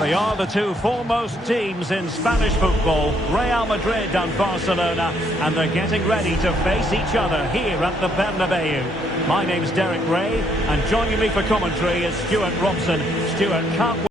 They are the two foremost teams in Spanish football, Real Madrid and Barcelona, and they're getting ready to face each other here at the Bernabeu. My name's Derek Ray, and joining me for commentary is Stuart Robson. Stuart, can't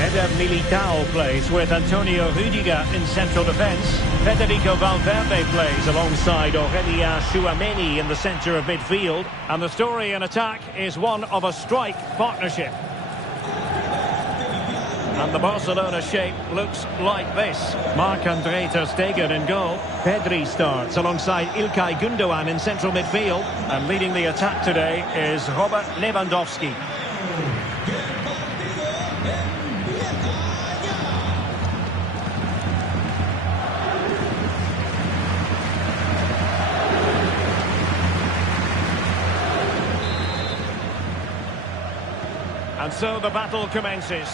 Eder Militao plays with Antonio Rudiger in central defence. Federico Valverde plays alongside Aurelien Tchouameni in the centre of midfield. And the story in attack is one of a strike partnership. And the Barcelona shape looks like this. Marc-André ter Stegen in goal. Pedri starts alongside İlkay Gündoğan in central midfield. And leading the attack today is Robert Lewandowski. And so the battle commences.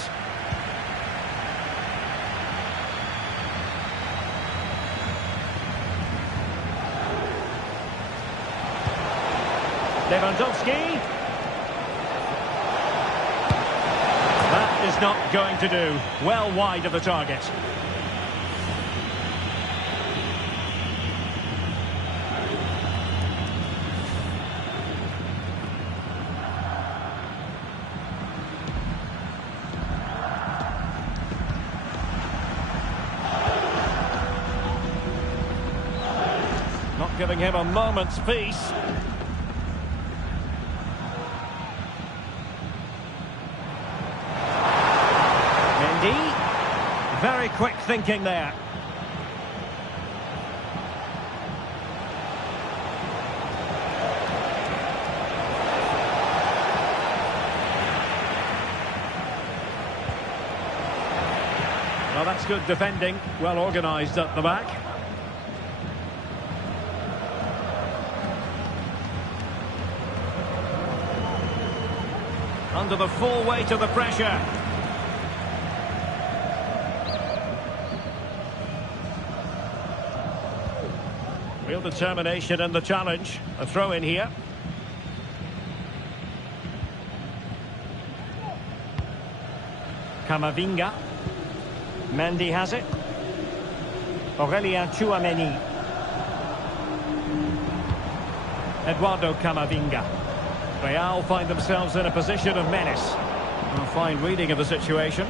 Lewandowski. That is not going to do. Well wide of the target. Not giving him a moment's peace. Very quick thinking there. Well, that's good defending. Well organised at the back. Under the full weight of the pressure. Real determination in the challenge. A throw in here. Camavinga. Mendy has it. Aurelien Tchouameni. Eduardo Camavinga. Real find themselves in a position of menace. A fine reading of the situation.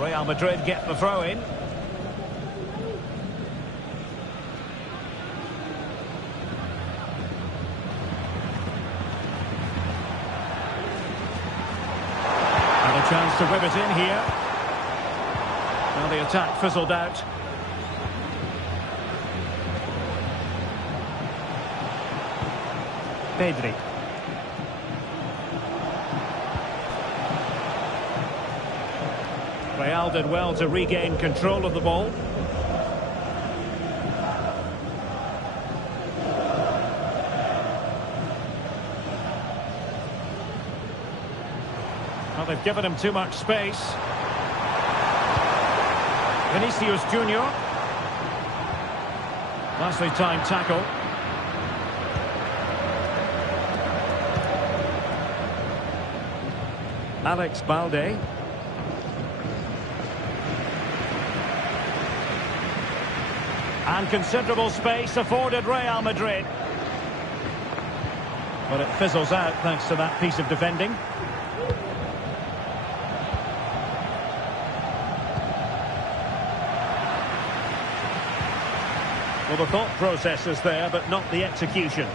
Real Madrid get the throw in. Chance to whip it in here. Now the attack fizzled out. Pedri. Real did well to regain control of the ball. Well, they've given him too much space. Vinicius Junior. Nicely timed tackle. Alex Balde. And considerable space afforded Real Madrid. But it fizzles out thanks to that piece of defending. Well, the thought process is there, but not the execution.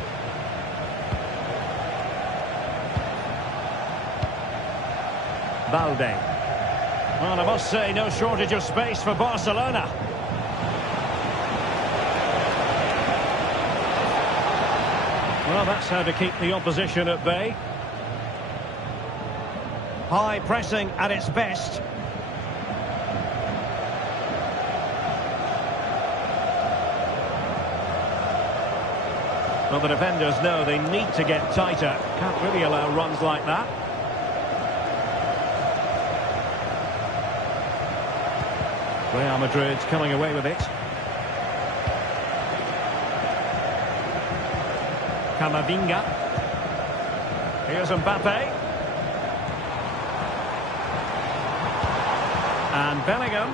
Balde. Well, I must say, no shortage of space for Barcelona. Well, that's how to keep the opposition at bay. High pressing at its best. Well, the defenders know they need to get tighter. Can't really allow runs like that. Real Madrid coming away with it. Camavinga. Here's Mbappe. And Bellingham.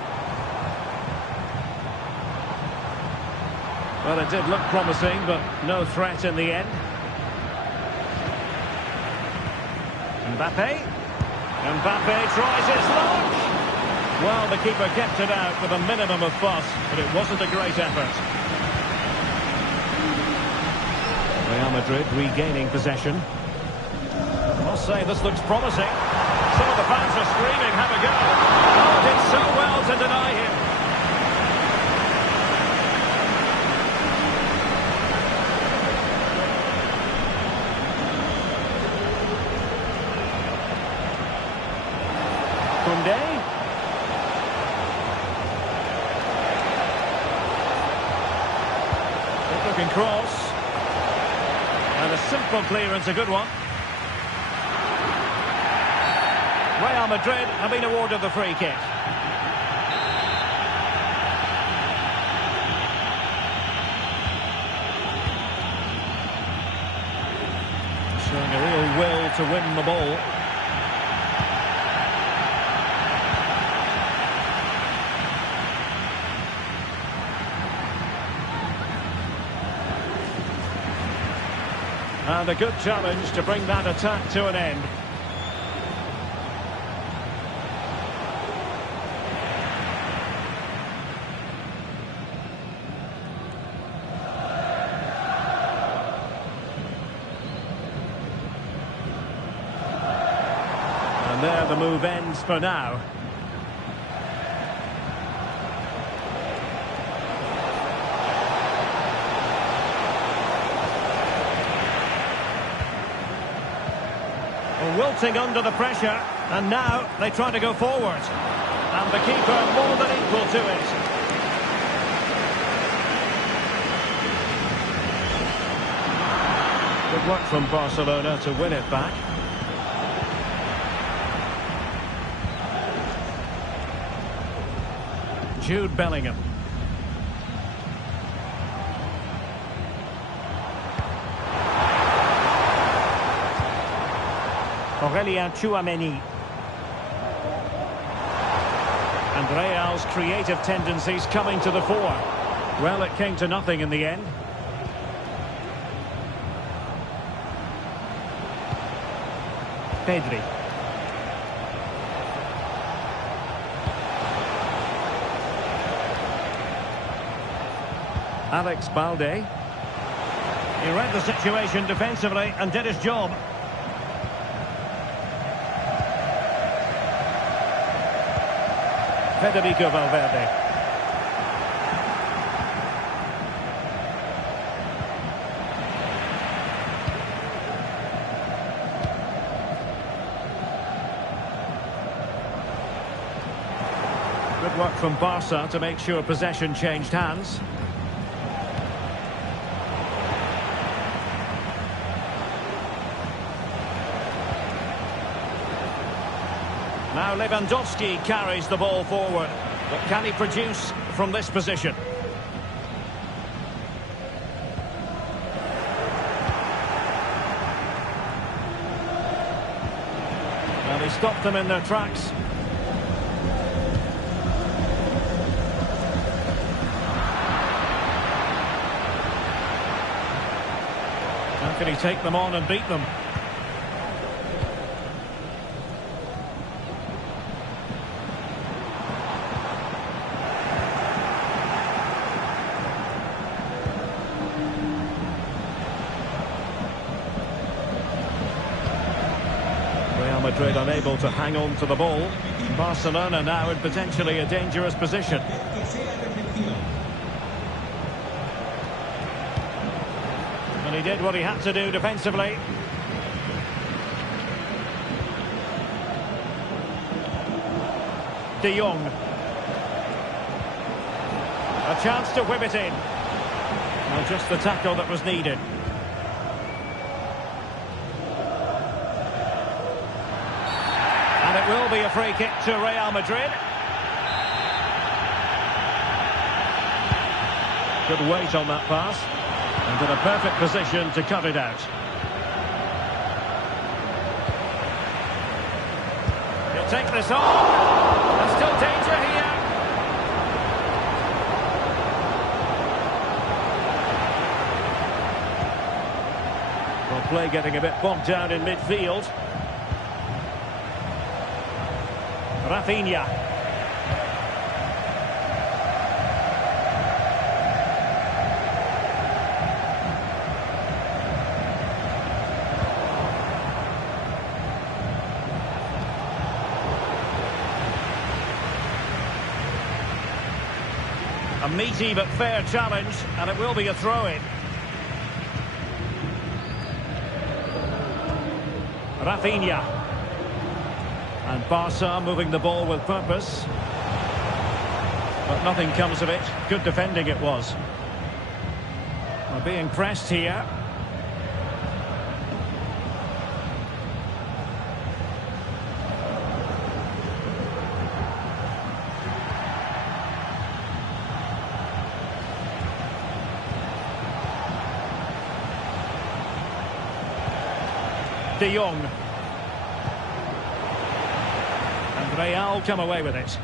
Well, it did look promising, but no threat in the end. Mbappe. Mbappe tries his luck. Well, the keeper kept it out with a minimum of fuss, but it wasn't a great effort. Real Madrid regaining possession. I must say, this looks promising. Some of the fans are screaming, have a go. Oh, did so well to deny him. Koundé. Good-looking cross. And a simple clearance, a good one. Real Madrid have been awarded the free kick. Showing a real will to win the ball. And a good challenge to bring that attack to an end. And there the move ends for now. Wilting under the pressure, and now they try to go forward. And the keeper more than equal to it. Good work from Barcelona to win it back. Jude Bellingham. Aurelien Tchouameni. And Real's creative tendencies coming to the fore. Well, it came to nothing in the end. Pedri. Alex Balde. He read the situation defensively and did his job. Federico Valverde. Good work from Barca to make sure possession changed hands. Now Lewandowski carries the ball forward. But can he produce from this position? Well, he stopped them in their tracks. How can he take them on and beat them? Real Madrid unable to hang on to the ball. Barcelona now in potentially a dangerous position. And he did what he had to do defensively. De Jong. A chance to whip it in. Well, just the tackle that was needed. And it will be a free kick to Real Madrid. Good weight on that pass. And in a perfect position to cut it out. He'll take this on. There's still danger here. Well, play getting a bit bogged down in midfield. Rafinha. A meaty but fair challenge, and it will be a throw-in. Rafinha. And Barca moving the ball with purpose. But nothing comes of it. Good defending it was. We're being pressed here. De Jong. And Real come away with it.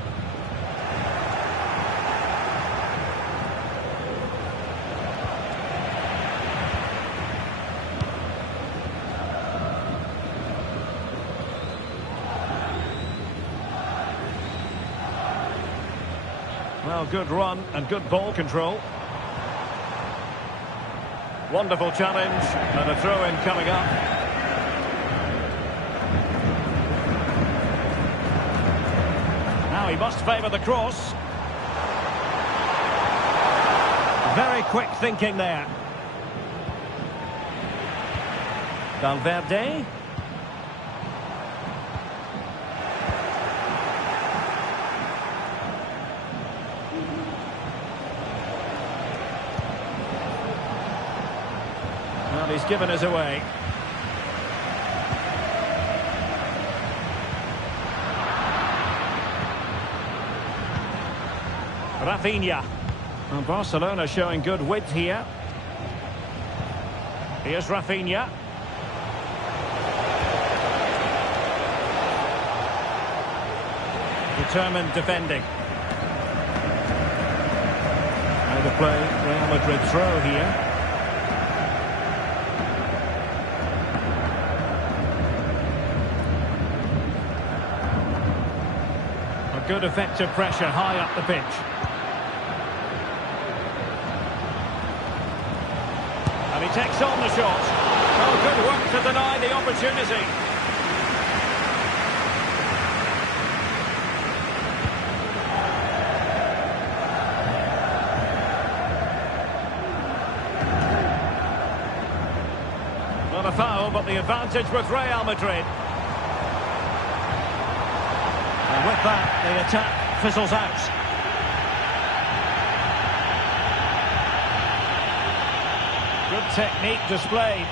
Well, good run and good ball control. Wonderful challenge and a throw-in coming up. He must favour the cross. Very quick thinking there. Valverde. Well, he's given us away. Rafinha. And Barcelona showing good width here. Here's Rafinha. Determined defending. Now the play, Real Madrid throw here. A good effective pressure high up the pitch. And he takes on the shot. Oh, good work to deny the opportunity. Well, a foul, but the advantage with Real Madrid. And with that, the attack fizzles out. Good technique displayed.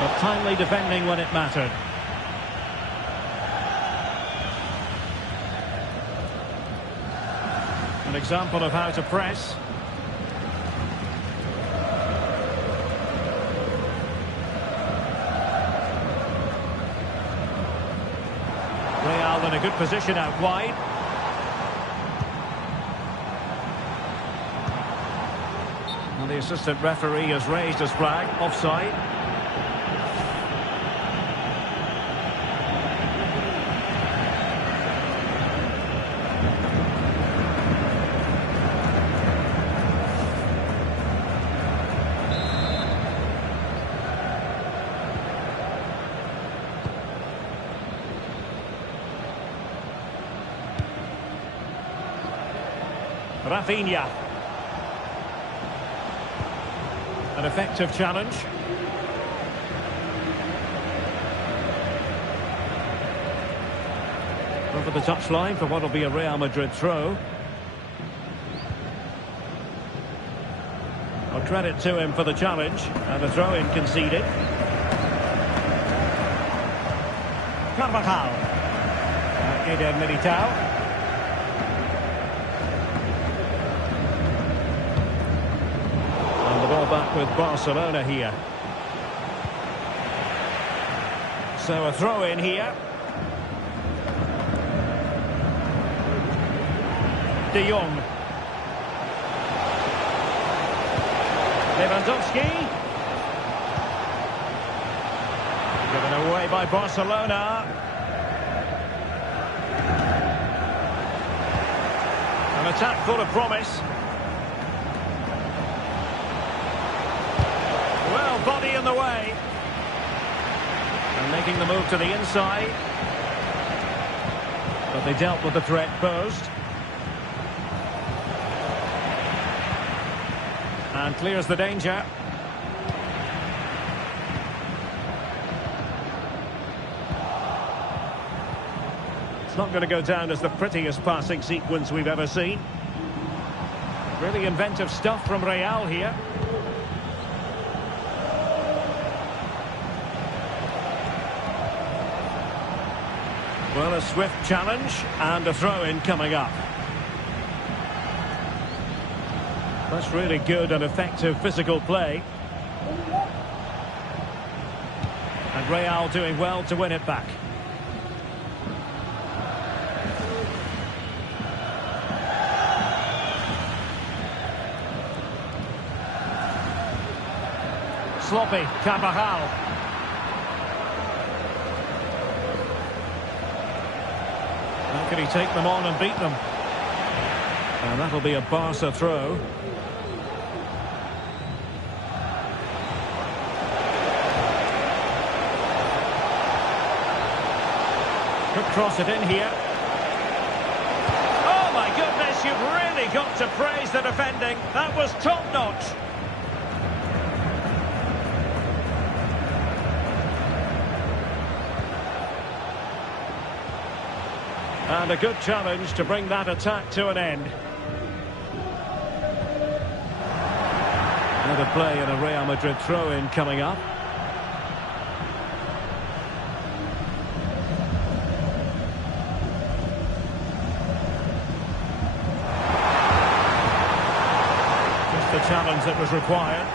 But timely defending when it mattered. An example of how to press. Real in a good position out wide. And the assistant referee has raised his flag, offside. Rafinha. An effective challenge. Over the touchline for what will be a Real Madrid throw. Well, credit to him for the challenge, and the throw-in conceded. Carvajal. Eder Militao. Back with Barcelona here. So a throw in here. De Jong. Lewandowski. Given away by Barcelona. An attack full of promise. Body in the way. And making the move to the inside. But they dealt with the threat posed. And clears the danger. It's not going to go down as the prettiest passing sequence we've ever seen. Really inventive stuff from Real here. Well, a swift challenge and a throw-in coming up. That's really good and effective physical play. And Real doing well to win it back. Sloppy, Carvajal. How can he take them on and beat them? And that'll be a Barca throw. Could cross it in here. Oh my goodness, you've really got to praise the defending. That was top-notch. And a good challenge to bring that attack to an end. Another play and a Real Madrid throw-in coming up. Just the challenge that was required.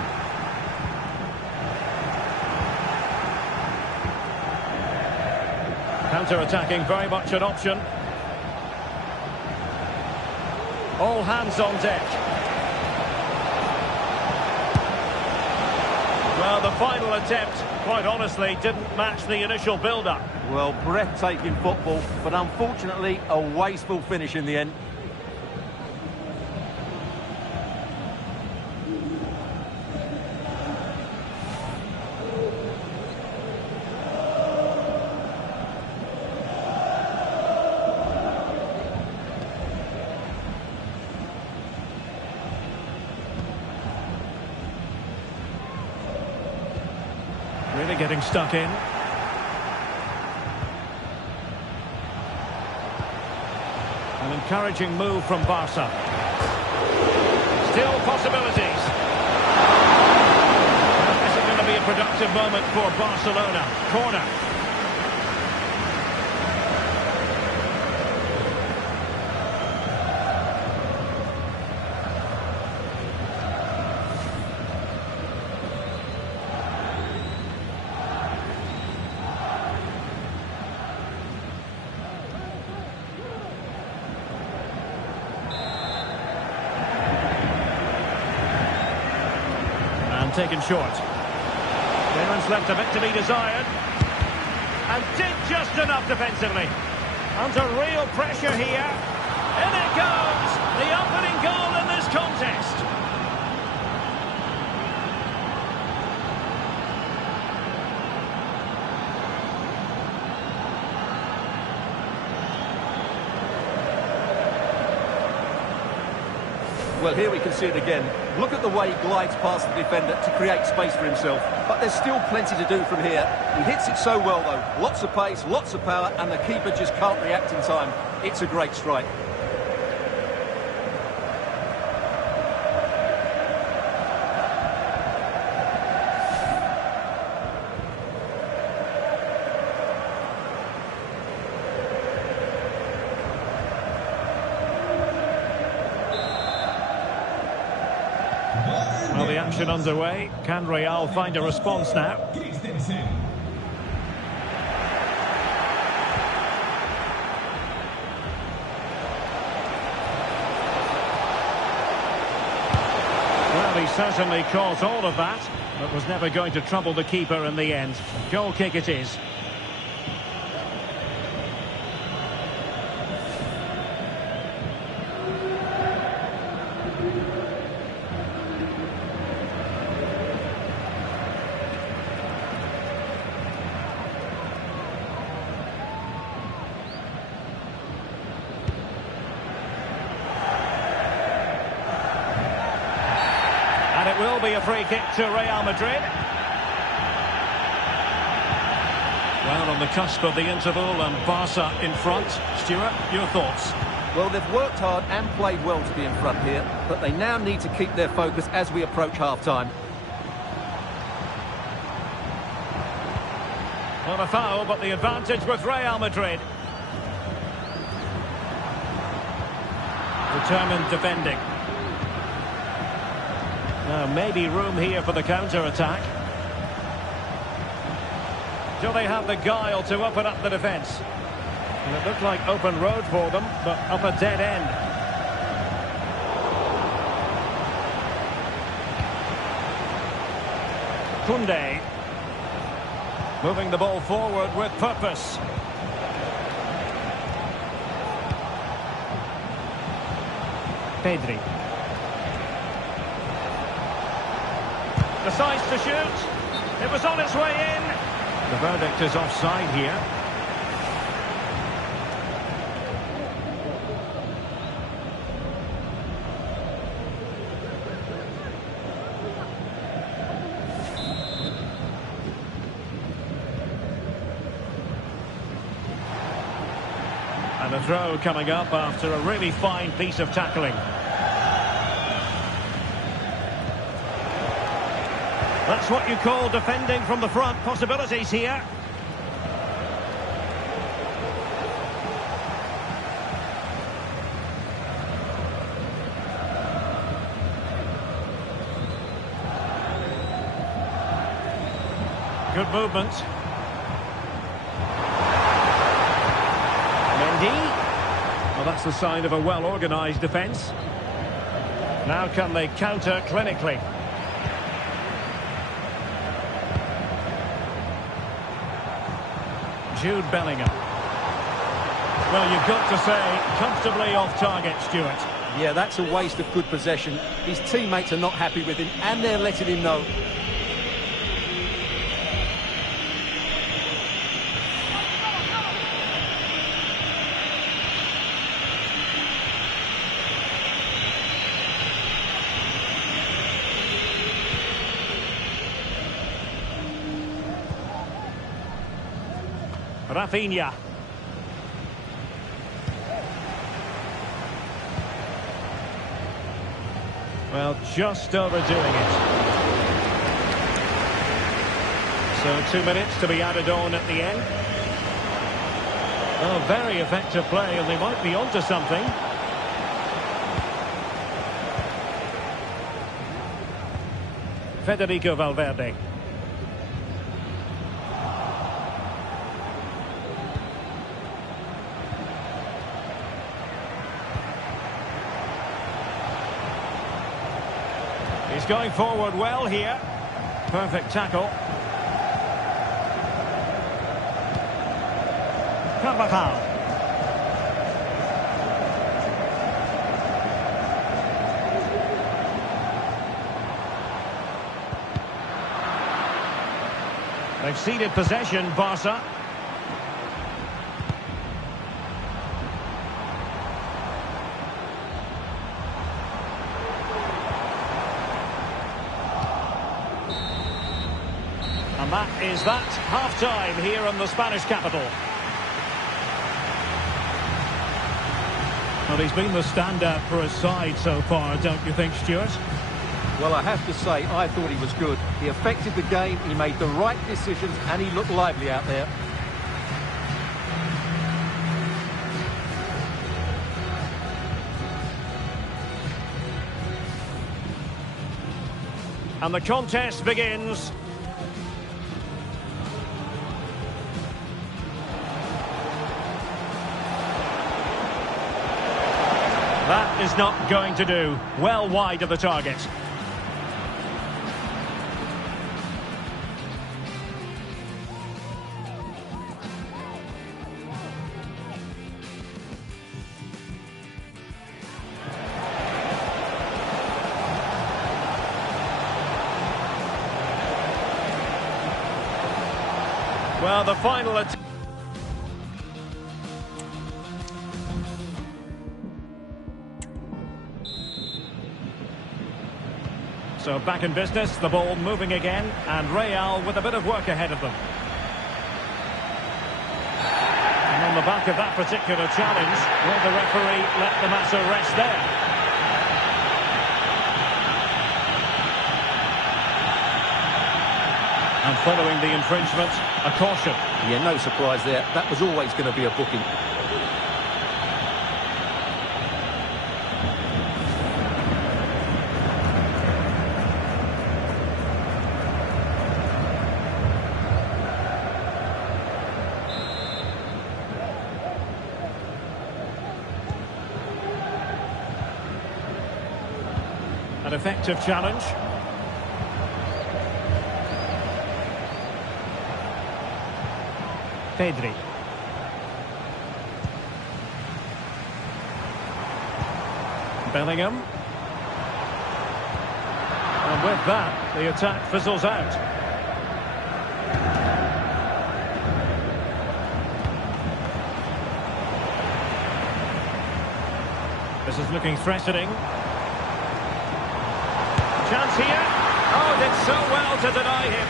Counter-attacking, very much an option. All hands on deck. Well, the final attempt, quite honestly, didn't match the initial build-up. Well, breathtaking football, but unfortunately a wasteful finish in the end. Really getting stuck in. An encouraging move from Barca. Still possibilities. This is going to be a productive moment for Barcelona. Corner. Taken short. Clearance left a bit to be desired. And did just enough defensively. Under real pressure here. In it goes! The opening goal in this contest. Well, here we can see it again. Look at the way he glides past the defender to create space for himself. But there's still plenty to do from here. He hits it so well, though. Lots of pace, lots of power, and the keeper just can't react in time. It's a great strike. Well, the action underway. Can Real find a response now? Well, he certainly caused all of that, but was never going to trouble the keeper in the end. Goal kick it is. And it will be a free kick to Real Madrid. Well, on the cusp of the interval and Barca in front. Stuart, your thoughts? Well, they've worked hard and played well to be in front here, but they now need to keep their focus as we approach half-time. Not a foul, but the advantage with Real Madrid. Determined defending. Now, maybe room here for the counter-attack. Do they have the guile to open up the defence? And it looked like open road for them, but up a dead end. Koundé. Moving the ball forward with purpose. Pedri. Decides to shoot. It was on its way in. The verdict is offside here. And a throw coming up after a really fine piece of tackling. That's what you call defending from the front. Possibilities here. Good movement. Mendy. Well, that's the sign of a well-organised defence. Now can they counter clinically? Jude Bellingham. Well, you've got to say, comfortably off target, Stuart. Yeah, that's a waste of good possession. His teammates are not happy with him, and they're letting him know. Rafinha. Well, just overdoing it. So 2 minutes to be added on at the end. Oh, very effective play, and they might be onto something. Federico Valverde. He's going forward well here. Perfect tackle. Carvajal. They've ceded possession, Barca. And that is that. Half-time here in the Spanish capital. Well, he's been the standout for his side so far, don't you think, Stuart? Well, I have to say, I thought he was good. He affected the game, he made the right decisions, and he looked lively out there. And the contest begins. That is not going to do. Well wide of the target. Well, the final attempt. So back in business, the ball moving again, and Real with a bit of work ahead of them. And on the back of that particular challenge, will the referee let the matter rest there? And following the infringement, a caution. Yeah, no surprise there. That was always going to be a booking. An effective challenge. Pedri. Bellingham. And with that, the attack fizzles out. This is looking threatening. Chance here. Oh, did so well to deny him.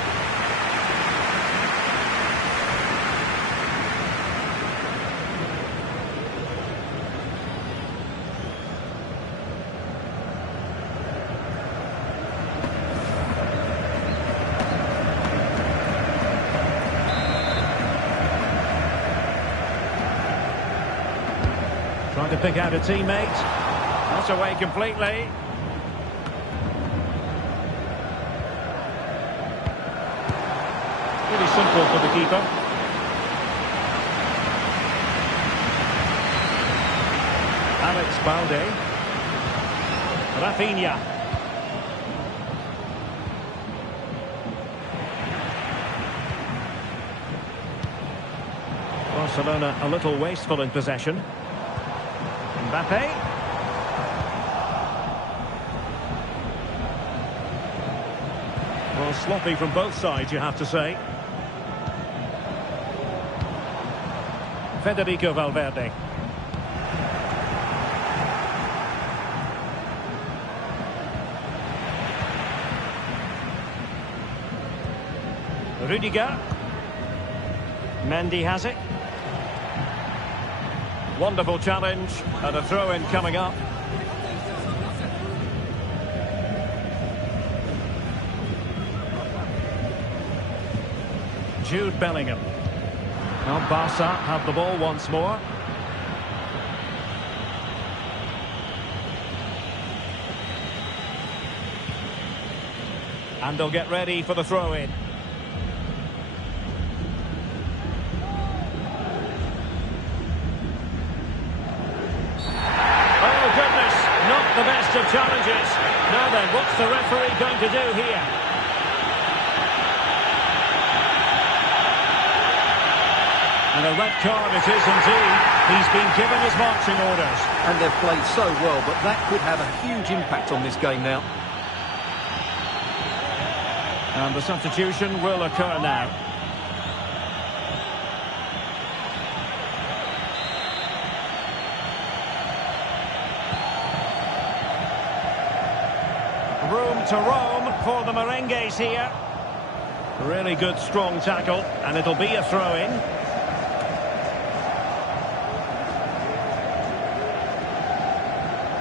Trying to pick out a teammate. Not away completely. Pretty simple for the keeper. Alex Balde. Rafinha. Barcelona a little wasteful in possession. Mbappe. Well, sloppy from both sides, you have to say. Federico Valverde. Rudiger. Mendy has it. Wonderful challenge, and a throw-in coming up. Jude Bellingham. Now Barca have the ball once more. And they'll get ready for the throw-in. Oh, goodness, not the best of challenges. Now then, what's the referee going to do here? And a red card it is indeed. He's been given his marching orders. And they've played so well, but that could have a huge impact on this game now. And the substitution will occur now. Room to roam for the Merengues here. Really good strong tackle, and it'll be a throw-in.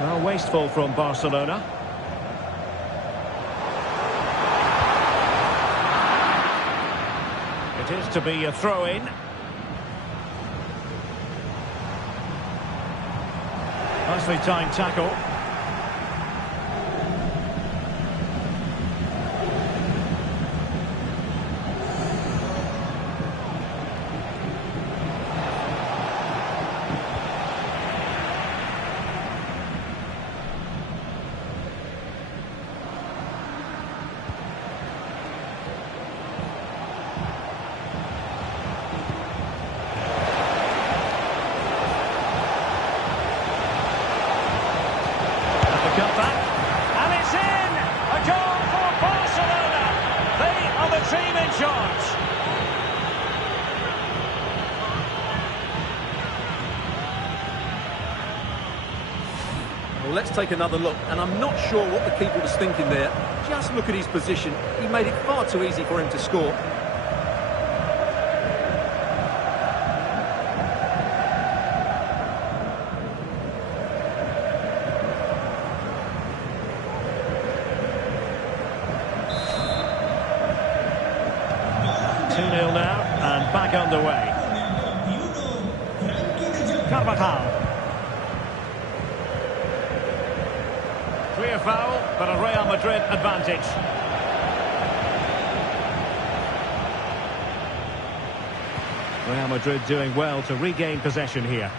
Well, wasteful from Barcelona. It is to be a throw-in. Nicely timed tackle. And it's in! A goal for Barcelona! They are the team in charge. Well, let's take another look, and I'm not sure what the keeper was thinking there. Just look at his position. He made it far too easy for him to score. Now, and back underway. Carvajal. Clear foul, but a Real Madrid advantage. Real Madrid doing well to regain possession here.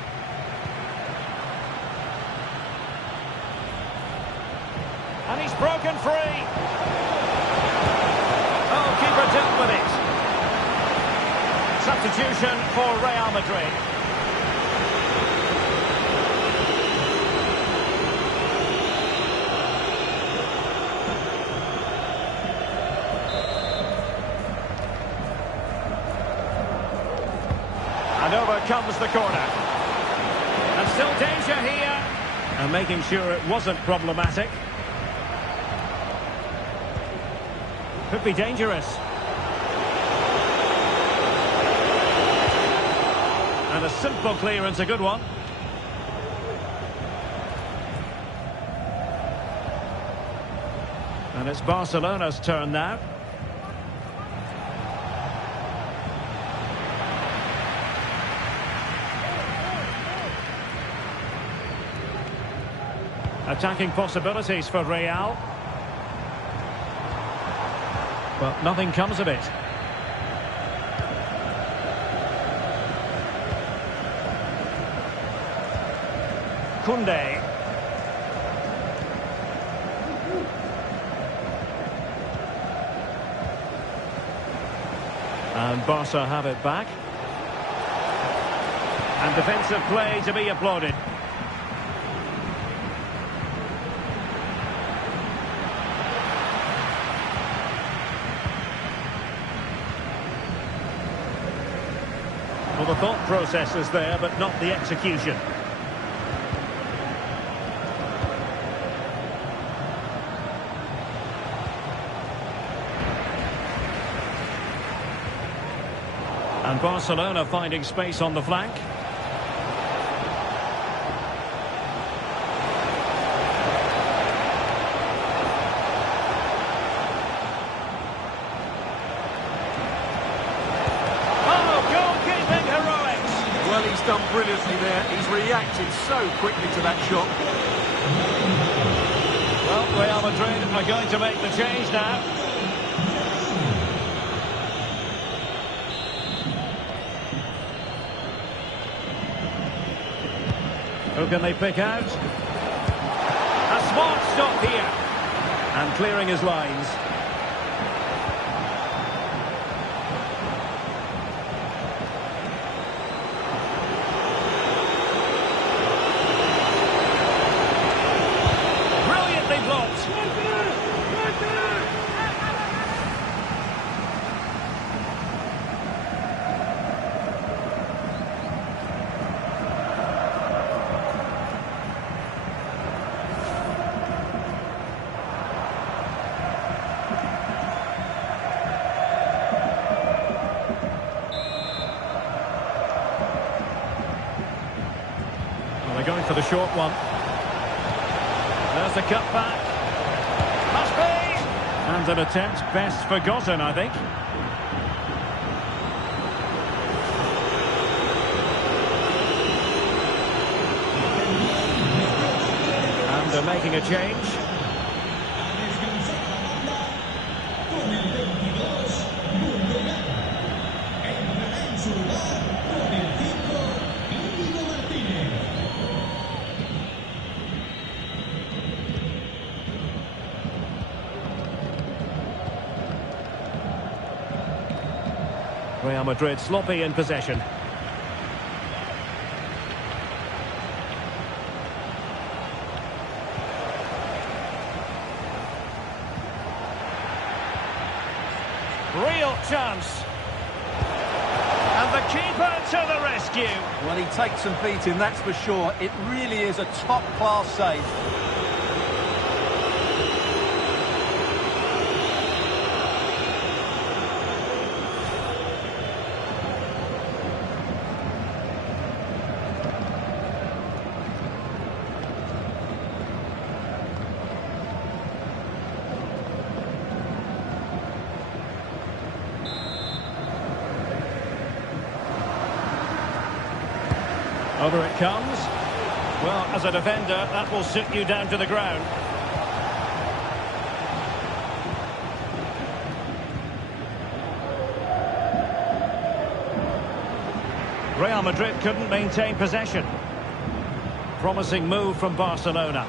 And he's broken free. Oh, keeper dealt with it. Substitution for Real Madrid. And over comes the corner. And still danger here. And making sure it wasn't problematic. Could be dangerous. And a simple clearance, a good one. And it's Barcelona's turn now. Attacking possibilities for Real. But nothing comes of it. Koundé. And Barca have it back. And defensive play to be applauded. Well, the thought process is there, but not the execution. And Barcelona finding space on the flank. Well, he's done brilliantly there. He's reacted so quickly to that shot. Well, Real Madrid are going to make the change now. Who can they pick out? A smart stop here. And clearing his lines. They're going for the short one. There's the cut back. Must be! And an attempt best forgotten, I think. And they're making a change. Real Madrid sloppy in possession. Real chance. And the keeper to the rescue. Well, he takes some beating, that's for sure. It really is a top-class save. Over it comes. Well, as a defender, that will sit you down to the ground. Real Madrid couldn't maintain possession. Promising move from Barcelona.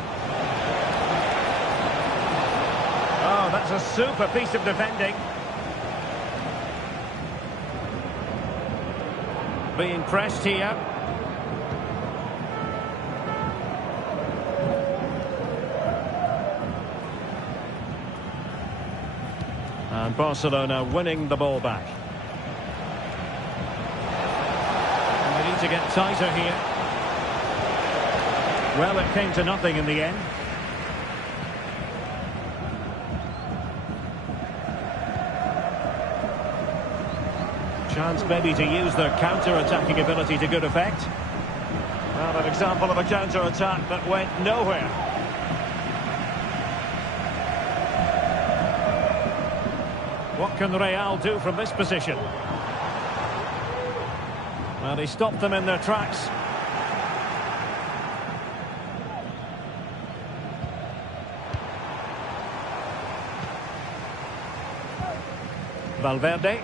Oh, that's a super piece of defending. Being pressed here. And Barcelona winning the ball back. And they need to get tighter here. Well, it came to nothing in the end. Chance maybe to use their counter-attacking ability to good effect. Well, an example of a counter-attack that went nowhere. What can Real do from this position? Well, he stopped them in their tracks. Valverde,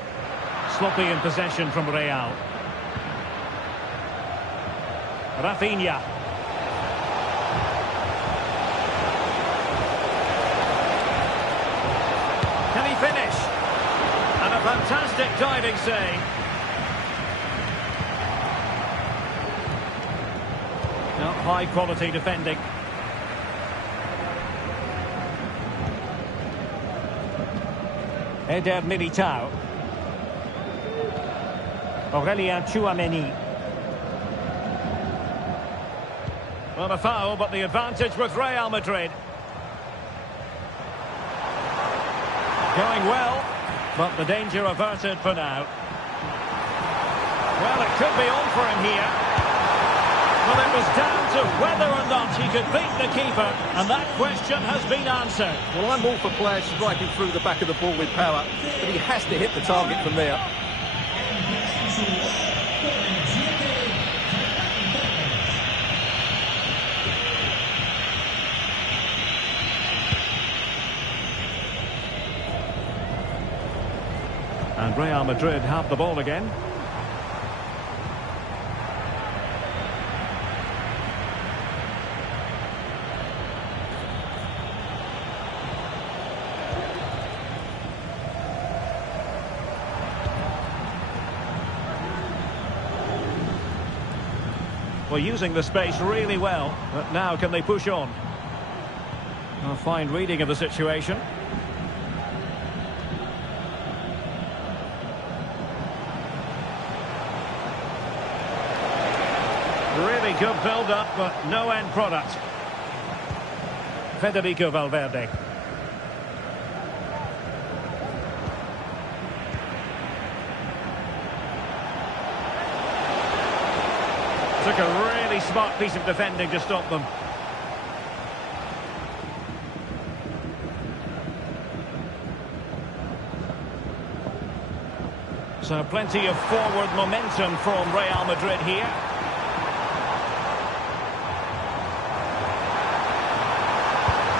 sloppy in possession from Real. Rafinha. Can he finish? And a fantastic diving save. Not high quality defending. Eder Militao. Aurelien Tchouameni. Well, a foul, but the advantage with Real Madrid. Going well, but the danger averted for now. Well, it could be on for him here. Well, it was down to whether or not he could beat the keeper, and that question has been answered. Well, I'm all for players striking through the back of the ball with power, but he has to hit the target from there. And Real Madrid have the ball again. Well, using the space really well, but now can they push on? A fine reading of the situation. Really good build-up, but no end product. Federico Valverde. Took a really smart piece of defending to stop them. So plenty of forward momentum from Real Madrid here.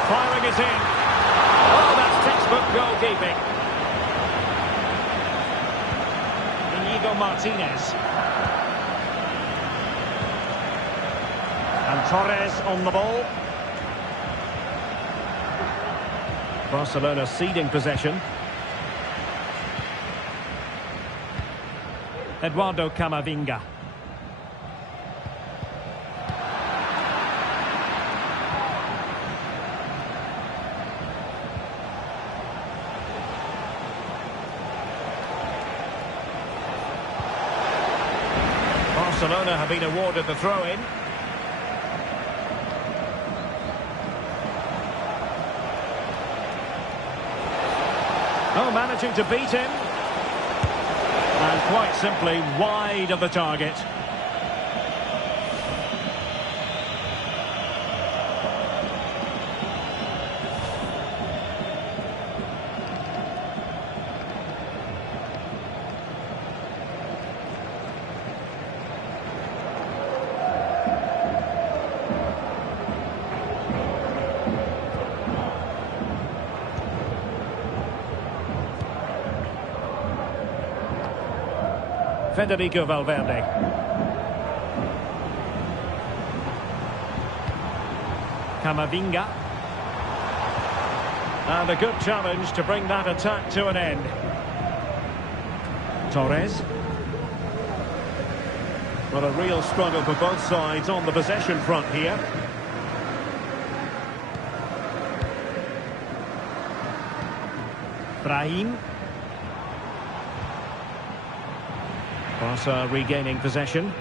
Firing it in. Oh, that's textbook goalkeeping. Inigo Martinez. And Torres on the ball. Barcelona ceding possession. Eduardo Camavinga. Barcelona have been awarded the throw-in. Oh, managing to beat him. And quite simply wide of the target. Federico Valverde. Camavinga. And a good challenge to bring that attack to an end. Torres. Well, a real struggle for both sides on the possession front here. Brahim. Barca regaining possession.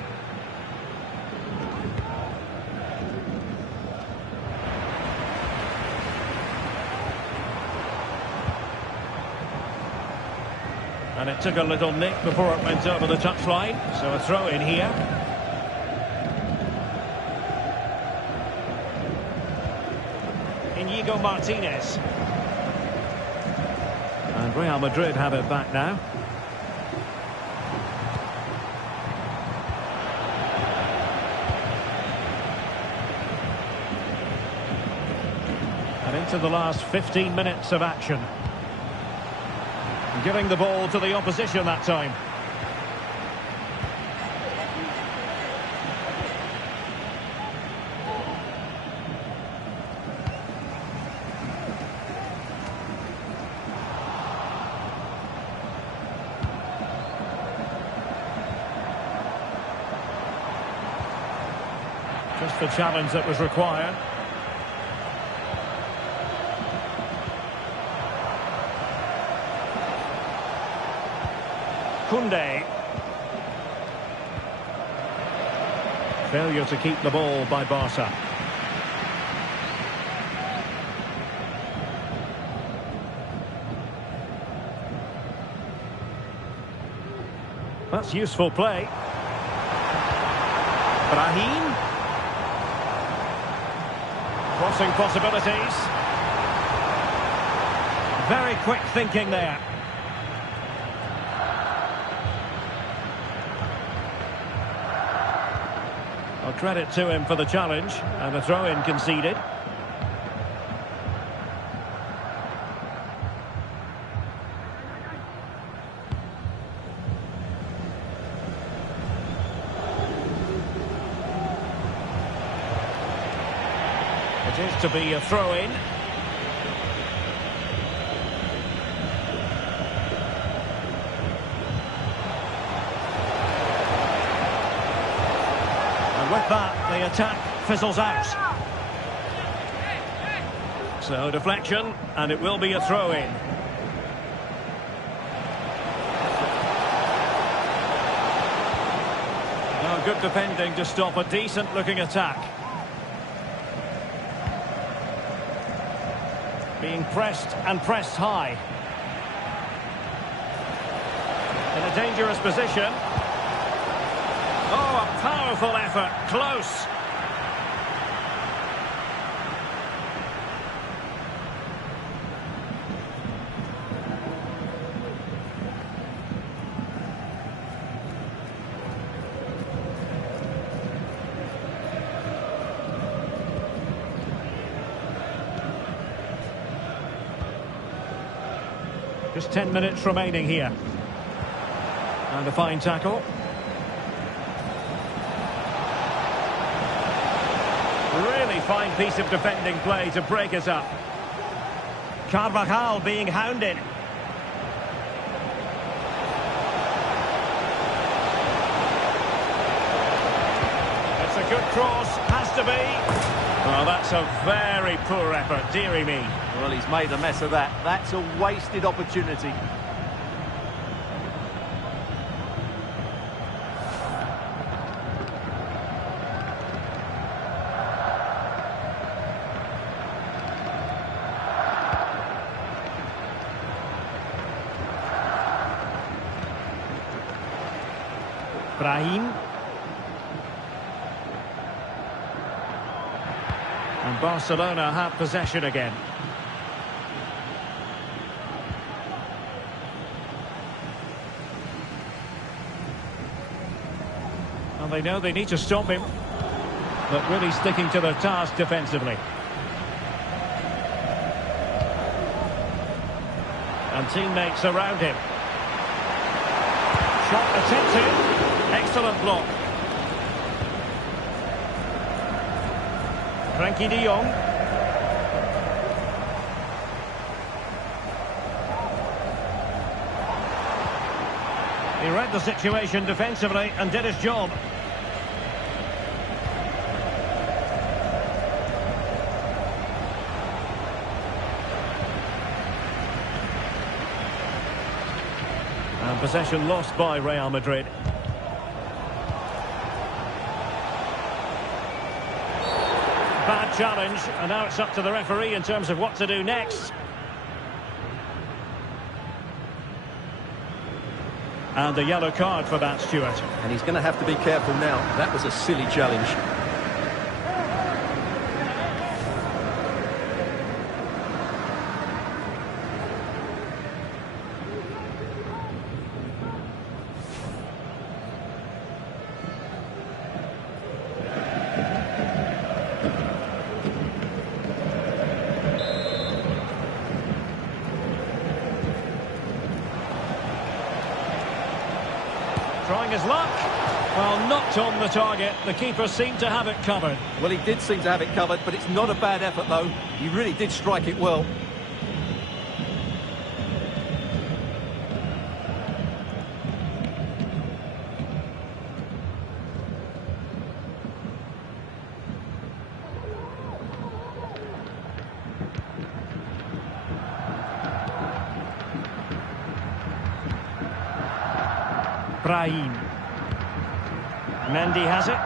And it took a little nick before it went over the touchline. So a throw in here. Inigo Martinez. And Real Madrid have it back now. And into the last 15 minutes of action. Giving the ball to the opposition that time. Just the challenge that was required. Koundé. Failure to keep the ball by Barca. That's useful play. Brahim. Crossing possibilities. Very quick thinking there. Well, credit to him for the challenge, and a throw-in conceded. It is to be a throw-in. And with that, the attack fizzles out. So deflection, and it will be a throw-in. Now good defending to stop a decent-looking attack. Being pressed and pressed high. In a dangerous position. Oh, a powerful effort. Close. Just 10 minutes remaining here. And a fine tackle. Really fine piece of defending play to break us up. Carvajal being hounded. It's a good cross, has to be. Oh, that's a very poor effort, dearie me. Well, he's made a mess of that. That's a wasted opportunity. Brahim. And Barcelona have possession again. And they know they need to stop him, but really sticking to their task defensively. And teammates around him. Shot attempted. Excellent block. Frankie de Jong. He read the situation defensively and did his job. And possession lost by Real Madrid. Bad challenge, and now it's up to the referee in terms of what to do next. And a yellow card for that, Stuart. And he's going to have to be careful now. That was a silly challenge. Trying his luck. Well, not on the target. The keeper seemed to have it covered. Well, he did seem to have it covered, but it's not a bad effort, though. He really did strike it well. Brahim. Mendy has it.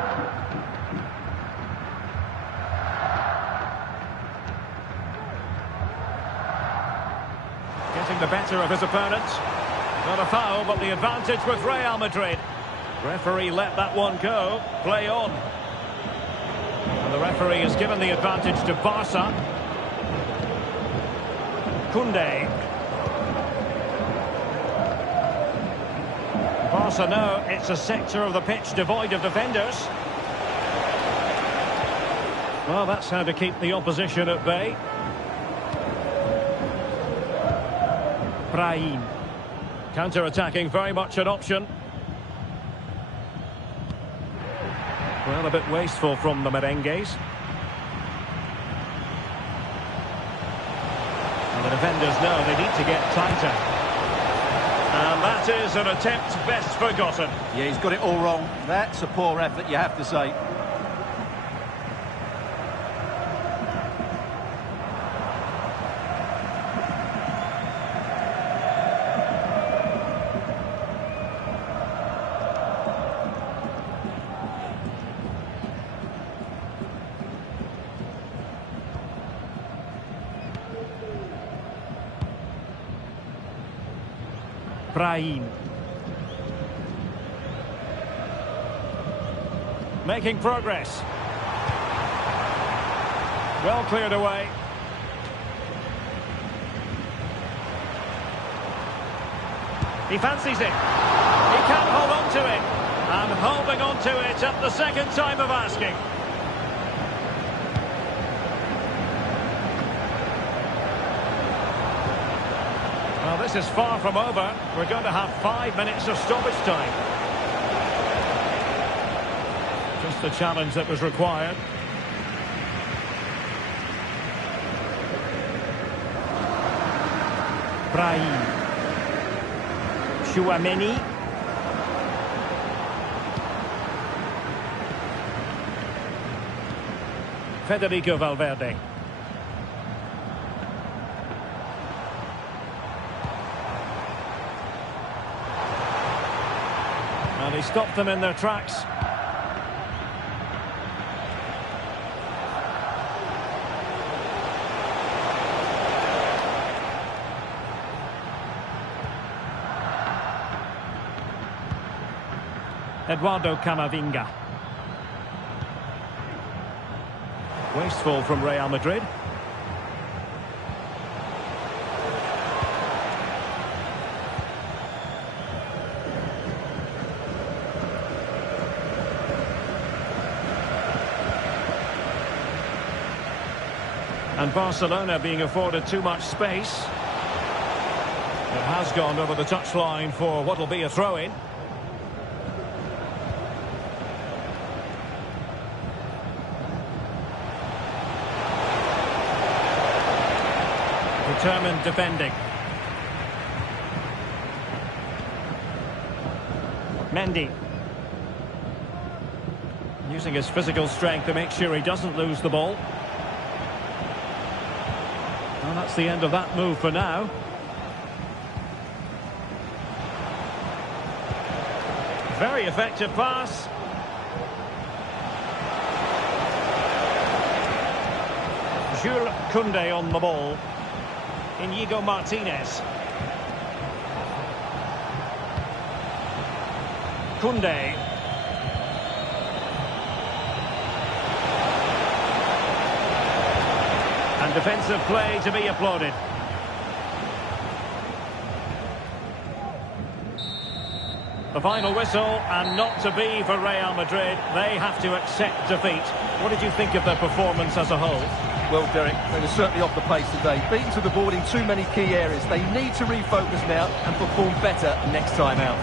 Getting the better of his opponent. Not a foul, but the advantage with Real Madrid. Referee let that one go. Play on. And the referee has given the advantage to Barca. Koundé. Barca know it's a sector of the pitch devoid of defenders. Well, that's how to keep the opposition at bay. Brahim. Counter-attacking, very much an option. Well, a bit wasteful from the merengues. And the defenders know they need to get tighter. And that is an attempt best forgotten. Yeah, he's got it all wrong. That's a poor effort, you have to say. Brahim. Making progress. Well cleared away. He fancies it. He can't hold on to it. And holding on to it at the second time of asking. Well, this is far from over. We're going to have 5 minutes of stoppage time. Just the challenge that was required. Brahim. Chouameni. Federico Valverde. And he stopped them in their tracks. Eduardo Camavinga. Wasteful from Real Madrid. And Barcelona being afforded too much space. It has gone over the touchline for what will be a throw-in. Determined defending. Mendy. Using his physical strength to make sure he doesn't lose the ball. Well, that's the end of that move for now. Very effective pass. Jules Koundé on the ball. Inigo Martinez. Koundé. And defensive play to be applauded. The final whistle, and not to be for Real Madrid. They have to accept defeat. What did you think of their performance as a whole? Well, Derek, they were certainly off the pace today. Beaten to the board in too many key areas. They need to refocus now and perform better next time out.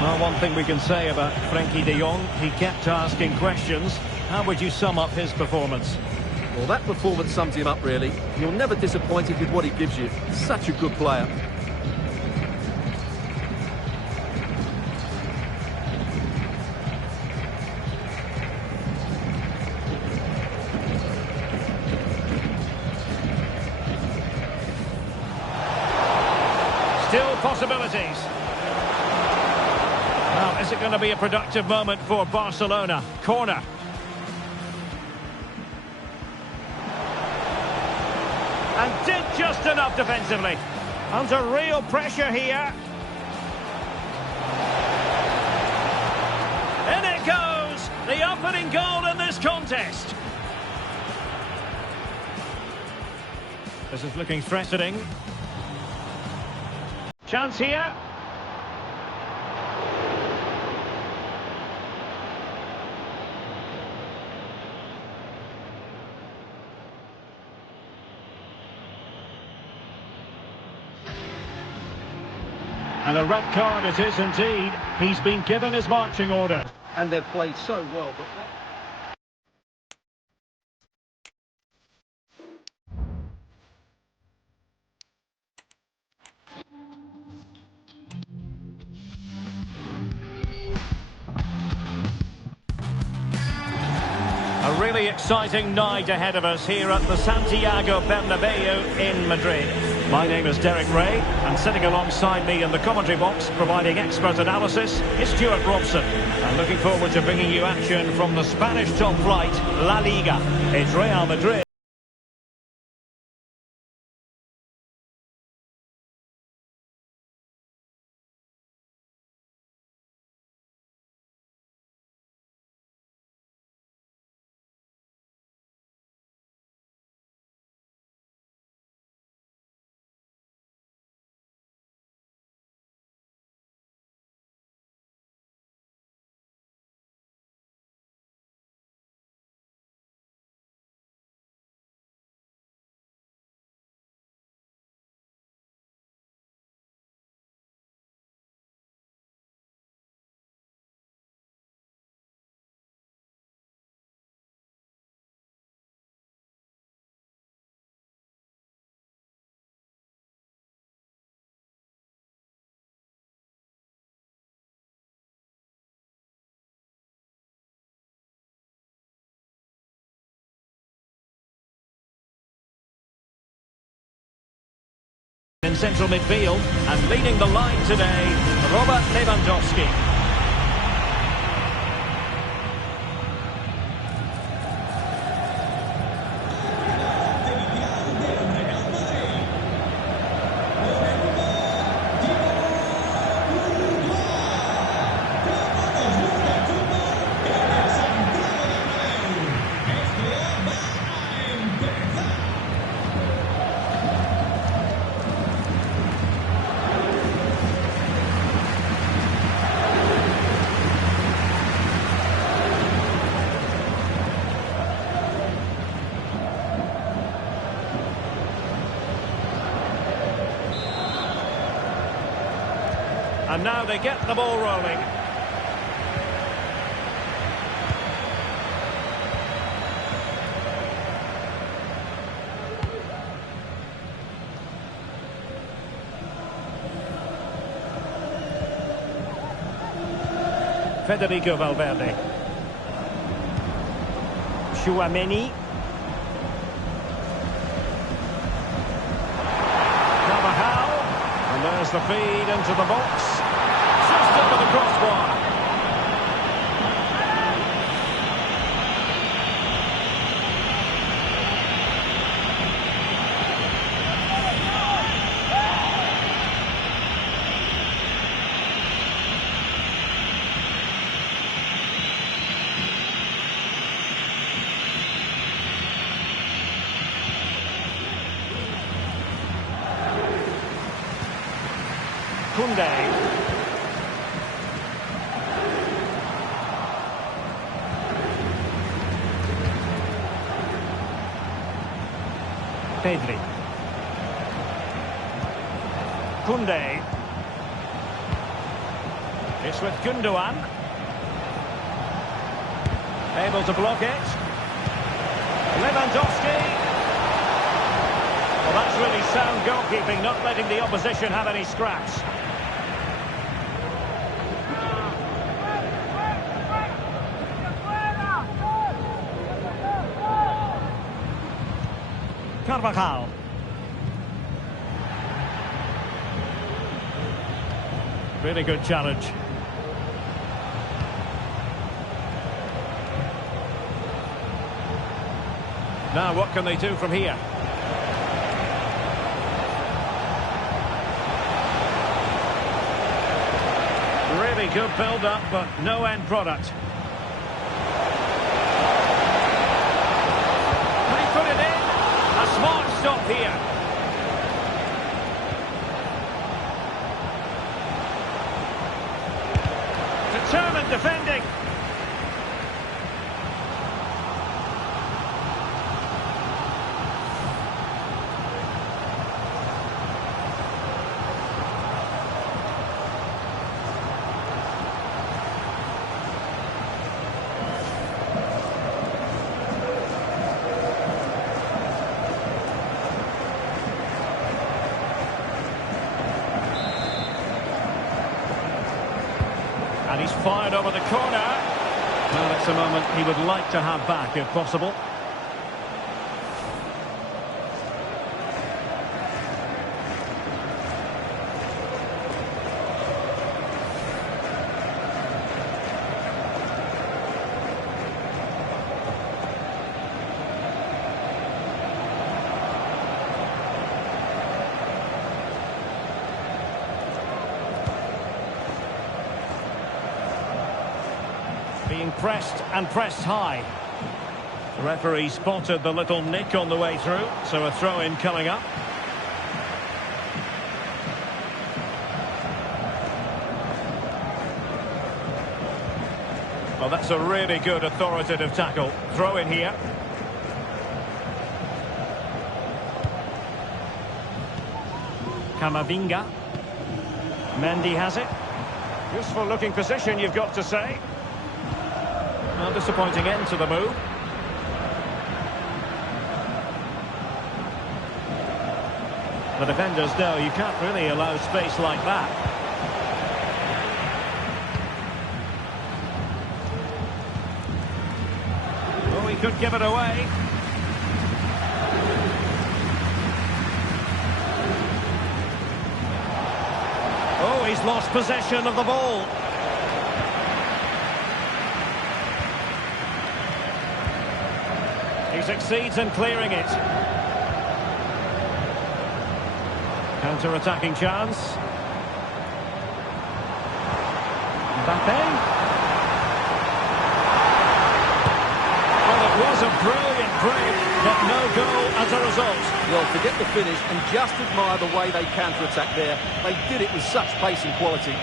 Well, one thing we can say about Frenkie de Jong, he kept asking questions. How would you sum up his performance? Well, that performance sums him up, really. You're never disappointed with what he gives you. Such a good player. Still possibilities. Now, is it going to be a productive moment for Barcelona? Corner. And did just enough defensively. Under real pressure here. The opening goal in this contest. This is looking threatening. Chance here. And a red card it is indeed. He's been given his marching order. And they've played so well, but... A really exciting night ahead of us here at the Santiago Bernabeu in Madrid. My name is Derek Ray, and sitting alongside me in the commentary box, providing expert analysis, is Stuart Robson. And looking forward to bringing you action from the Spanish top flight, La Liga. It's Real Madrid. In central midfield, and leading the line today, Robert Lewandowski. And now they get the ball rolling. Federico Valverde. Chouameni. And there's the feed into the box. Just over the crossbar. Koundé. Pedri. Koundé. It's with Gundogan. Able to block it. Lewandowski. Well, that's really sound goalkeeping, not letting the opposition have any scraps. Carvajal. Really good challenge. Now what can they do from here? Really good build-up, but no end product. here. Determined defending. And he's fired over the corner. Well, it's a moment he would like to have back, if possible. Being pressed and pressed high. The referee spotted the little nick on the way through, so a throw-in coming up. Well, that's a really good authoritative tackle. Throw-in here. Camavinga. Mendy has it. Useful looking position, you've got to say. Well, disappointing end to the move. The defenders know you can't really allow space like that. Oh, he could give it away. Oh, he's lost possession of the ball. He succeeds in clearing it. Counter-attacking chance. Mbappe. Well, it was a brilliant break, but no goal as a result. Well, forget the finish and just admire the way they counter-attacked there. They did it with such pace and quality.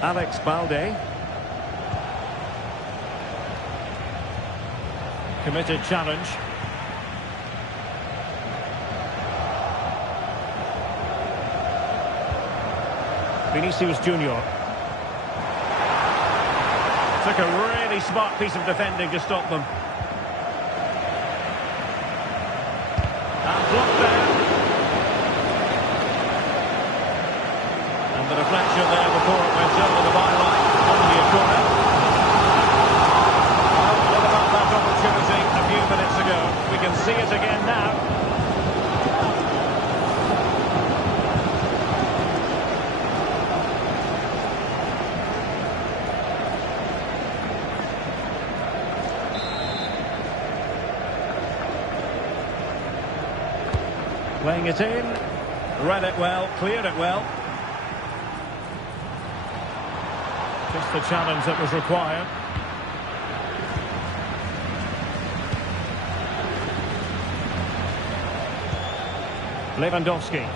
Alex Balde. Committed challenge. Vinicius Junior. Took a really smart piece of defending to stop them. And blocked there. And the deflection there before it went over the byline. Only a corner. Well, what about that opportunity a few minutes ago? We can see it again now. Playing it in, read it well, cleared it well. Just the challenge that was required. Lewandowski.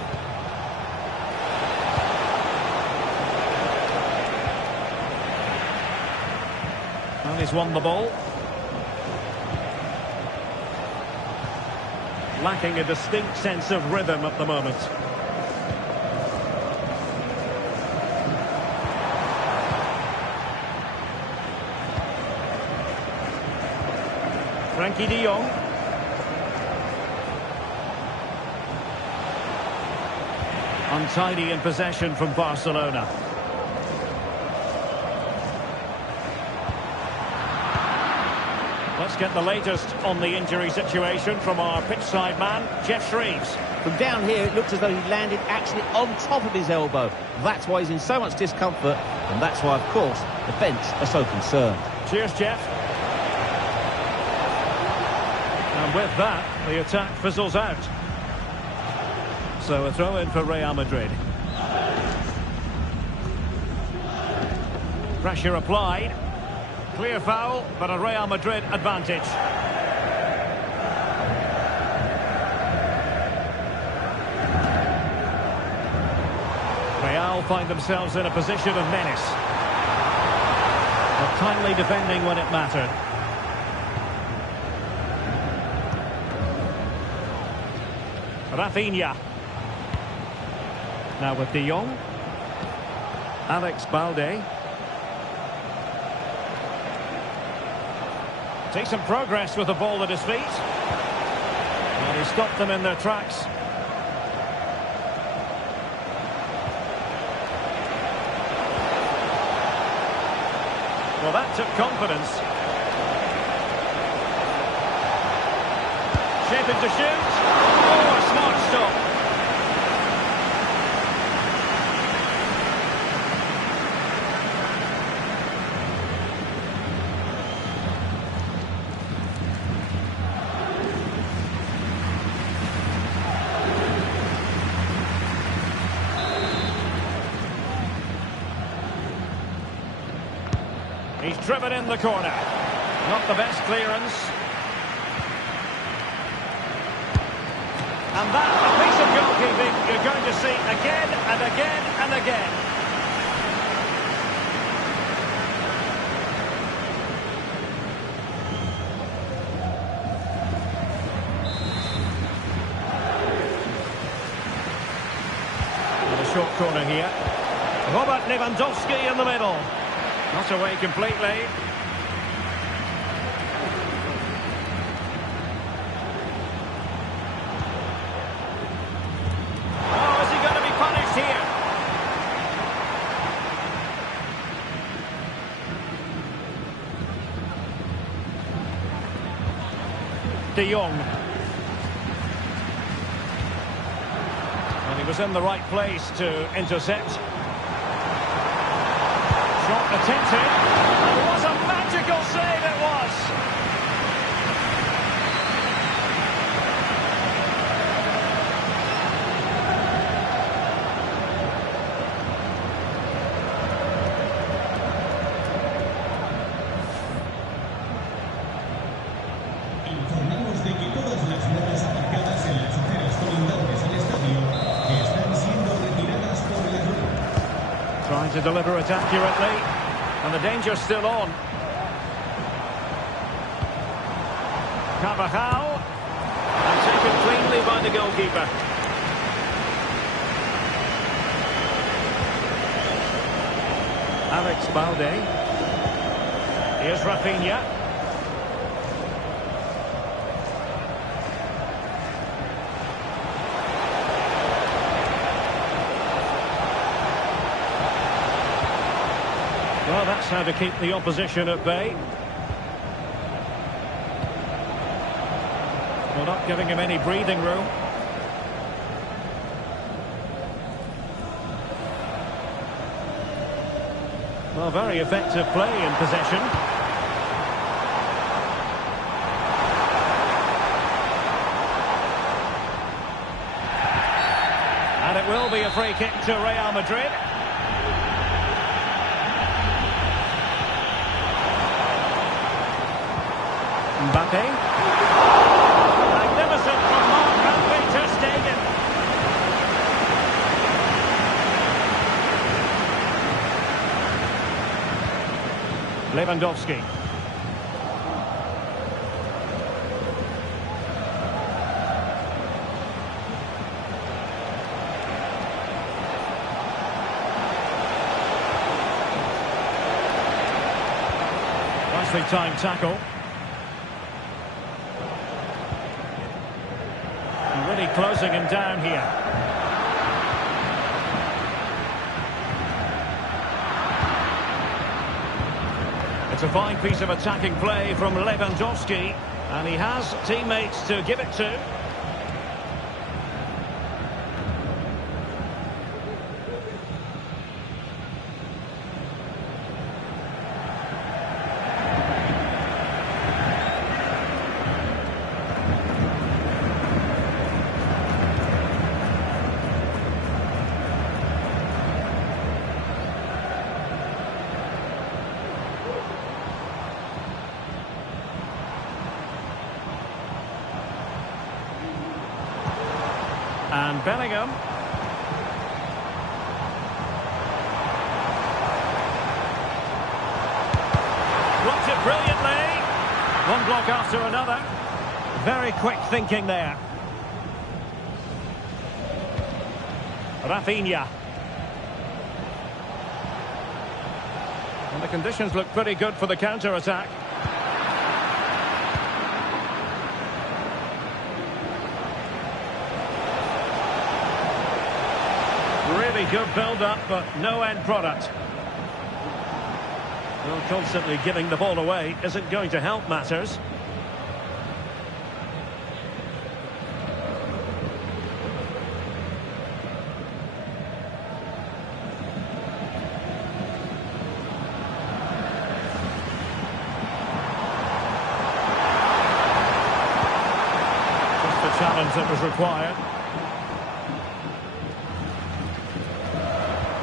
And he's won the ball. Lacking a distinct sense of rhythm at the moment. Frankie de Jong. Untidy in possession from Barcelona. Let's get the latest on the injury situation from our pitchside man, Jeff Shreves. From down here, it looks as though he landed actually on top of his elbow. That's why he's in so much discomfort, and that's why, of course, the bench are so concerned. Cheers, Jeff. And with that, the attack fizzles out. So a throw-in for Real Madrid. Pressure applied. Clear foul, but a Real Madrid advantage. Real find themselves in a position of menace. But timely defending when it mattered. Rafinha. Now with De Jong. Alex Balde. Decent progress with the ball at his feet. And he stopped them in their tracks. Well, that took confidence. Shaping to shoot. Oh, a smart stop. He's driven in the corner. Not the best clearance. And that, a piece of goalkeeping you're going to see again and again and again. And a short corner here. Robert Lewandowski in the middle. Not away completely. Oh, is he going to be punished here? De Jong. And he was in the right place to intercept. Shot attempted. It was a magical save, it was. Informamos de que todas las motos aparcadas en las aceras colindantes al estadio están siendo retiradas por la grúa. Trying to deliver it accurately, and the danger's still on. Carvajal, and taken cleanly by the goalkeeper. Alex Balde. Here's Rafinha. Well, that's how to keep the opposition at bay. Well, not giving him any breathing room. Well, very effective play in possession. And it will be a free kick to Real Madrid. Mbappe. Magnificent from Marc-Andre ter Stegen. Lewandowski. Nicely timed tackle. Really closing him down here. It's a fine piece of attacking play from Lewandowski, and he has teammates to give it to. And Bellingham. Blocked it brilliantly. One block after another. Very quick thinking there. Rafinha. And the conditions look pretty good for the counter-attack. Really good build-up, but no end product. Well, constantly giving the ball away isn't going to help matters. Just the challenge that was required.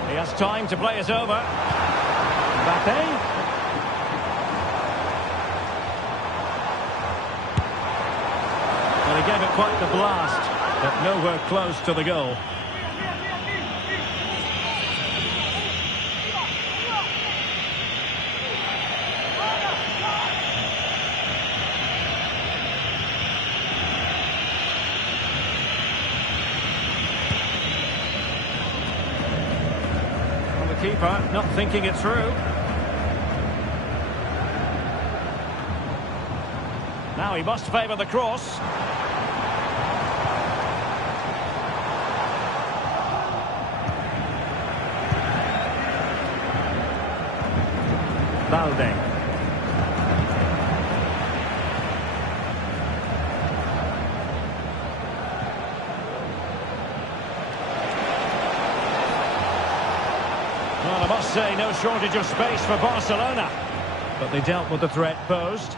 He has time to play it over. Mbappe. Well, he gave it quite the blast, but nowhere close to the goal. Well, the keeper not thinking it through. Now he must favour the cross. Valde. Well, I must say, no shortage of space for Barcelona. But they dealt with the threat posed.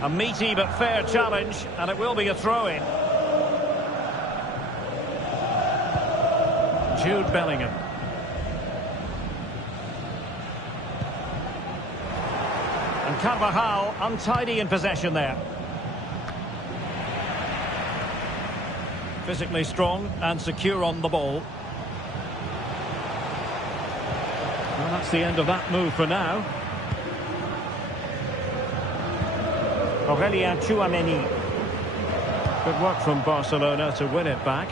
A meaty but fair challenge, and it will be a throw-in. Jude Bellingham. And Carvajal untidy in possession there. Physically strong and secure on the ball. Well, that's the end of that move for now. Aurelien Tchouameni. Good work from Barcelona to win it back.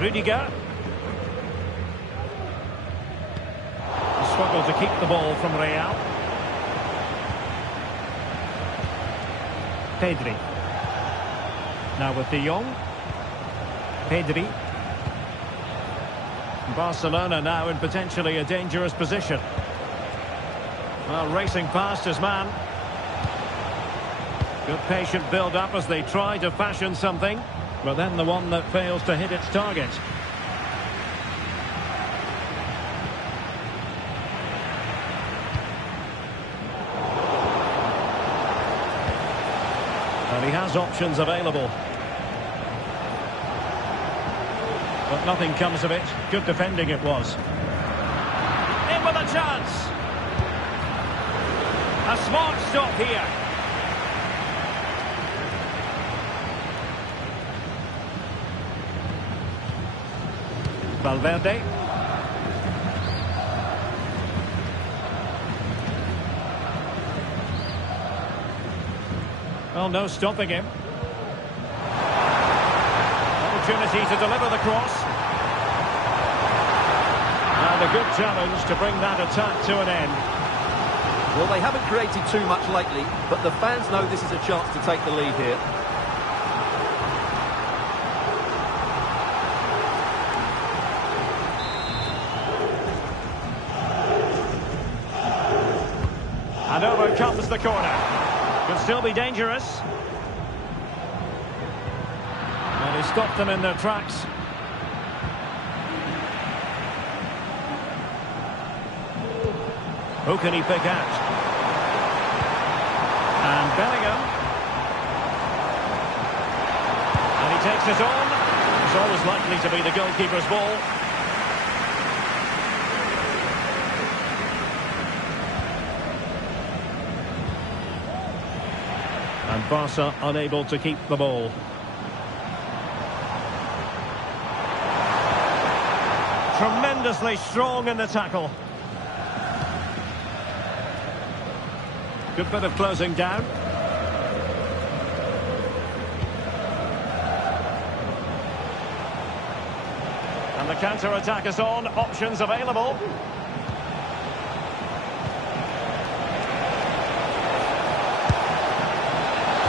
Rudiger. Struggled to keep the ball from Real. Pedri. Now with De Jong. Pedri. Barcelona now in potentially a dangerous position. Well, racing past his man. Good patient build-up as they try to fashion something. But then the one that fails to hit its target. And he has options available. But nothing comes of it. Good defending it was. In with a chance. A smart stop here. Valverde. Well, no stopping him. Opportunity to deliver the cross. And a good challenge to bring that attack to an end. Well, they haven't created too much lately, but the fans know this is a chance to take the lead here. And over comes the corner. Could still be dangerous. And he stopped them in their tracks. Who can he pick out? And Bellingham. And he takes it on. It's always likely to be the goalkeeper's ball. Barca unable to keep the ball. Tremendously strong in the tackle. Good bit of closing down. And the counter-attack is on. Options available.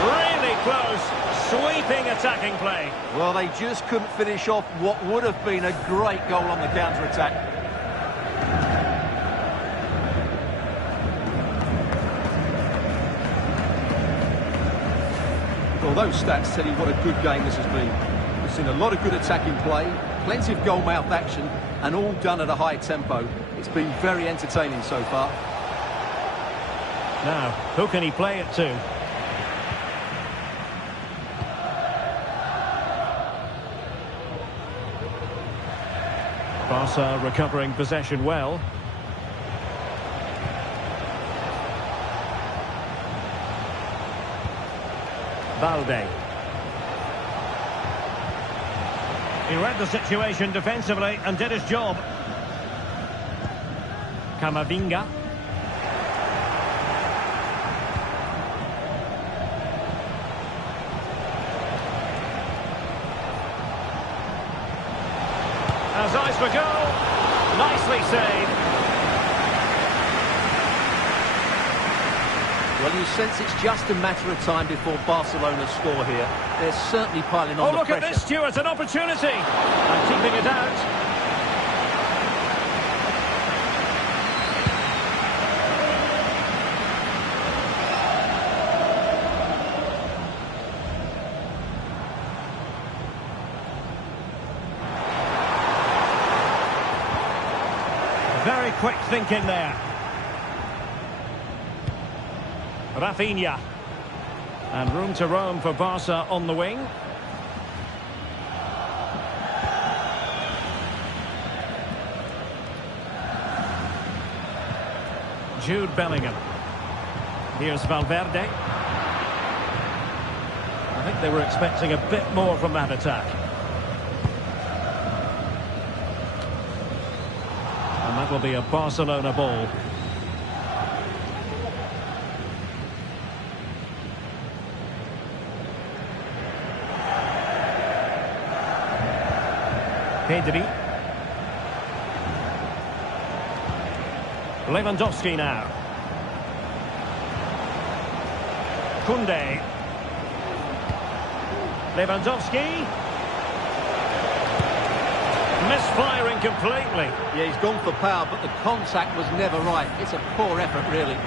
Really close. Sweeping attacking play. Well, they just couldn't finish off what would have been a great goal on the counter-attack. Well, those stats tell you what a good game this has been. We've seen a lot of good attacking play, plenty of goal-mouth action, and all done at a high tempo. It's been very entertaining so far. Now, who can he play it to? Barca recovering possession well. Balde. He read the situation defensively and did his job. Camavinga. Has eyes for goal. Nicely saved. Well, you sense it's just a matter of time before Barcelona score here. They're certainly piling on the pressure. Oh, look at this, Stuart, an opportunity. And keeping it out. Very quick thinking there. Rafinha. And room to roam for Barca on the wing. Jude Bellingham. Here's Valverde. I think they were expecting a bit more from that attack. And that will be a Barcelona ball. Pedri. Lewandowski now. Koundé. Lewandowski. Misfiring completely. Yeah, he's gone for power, but the contact was never right. It's a poor effort, really.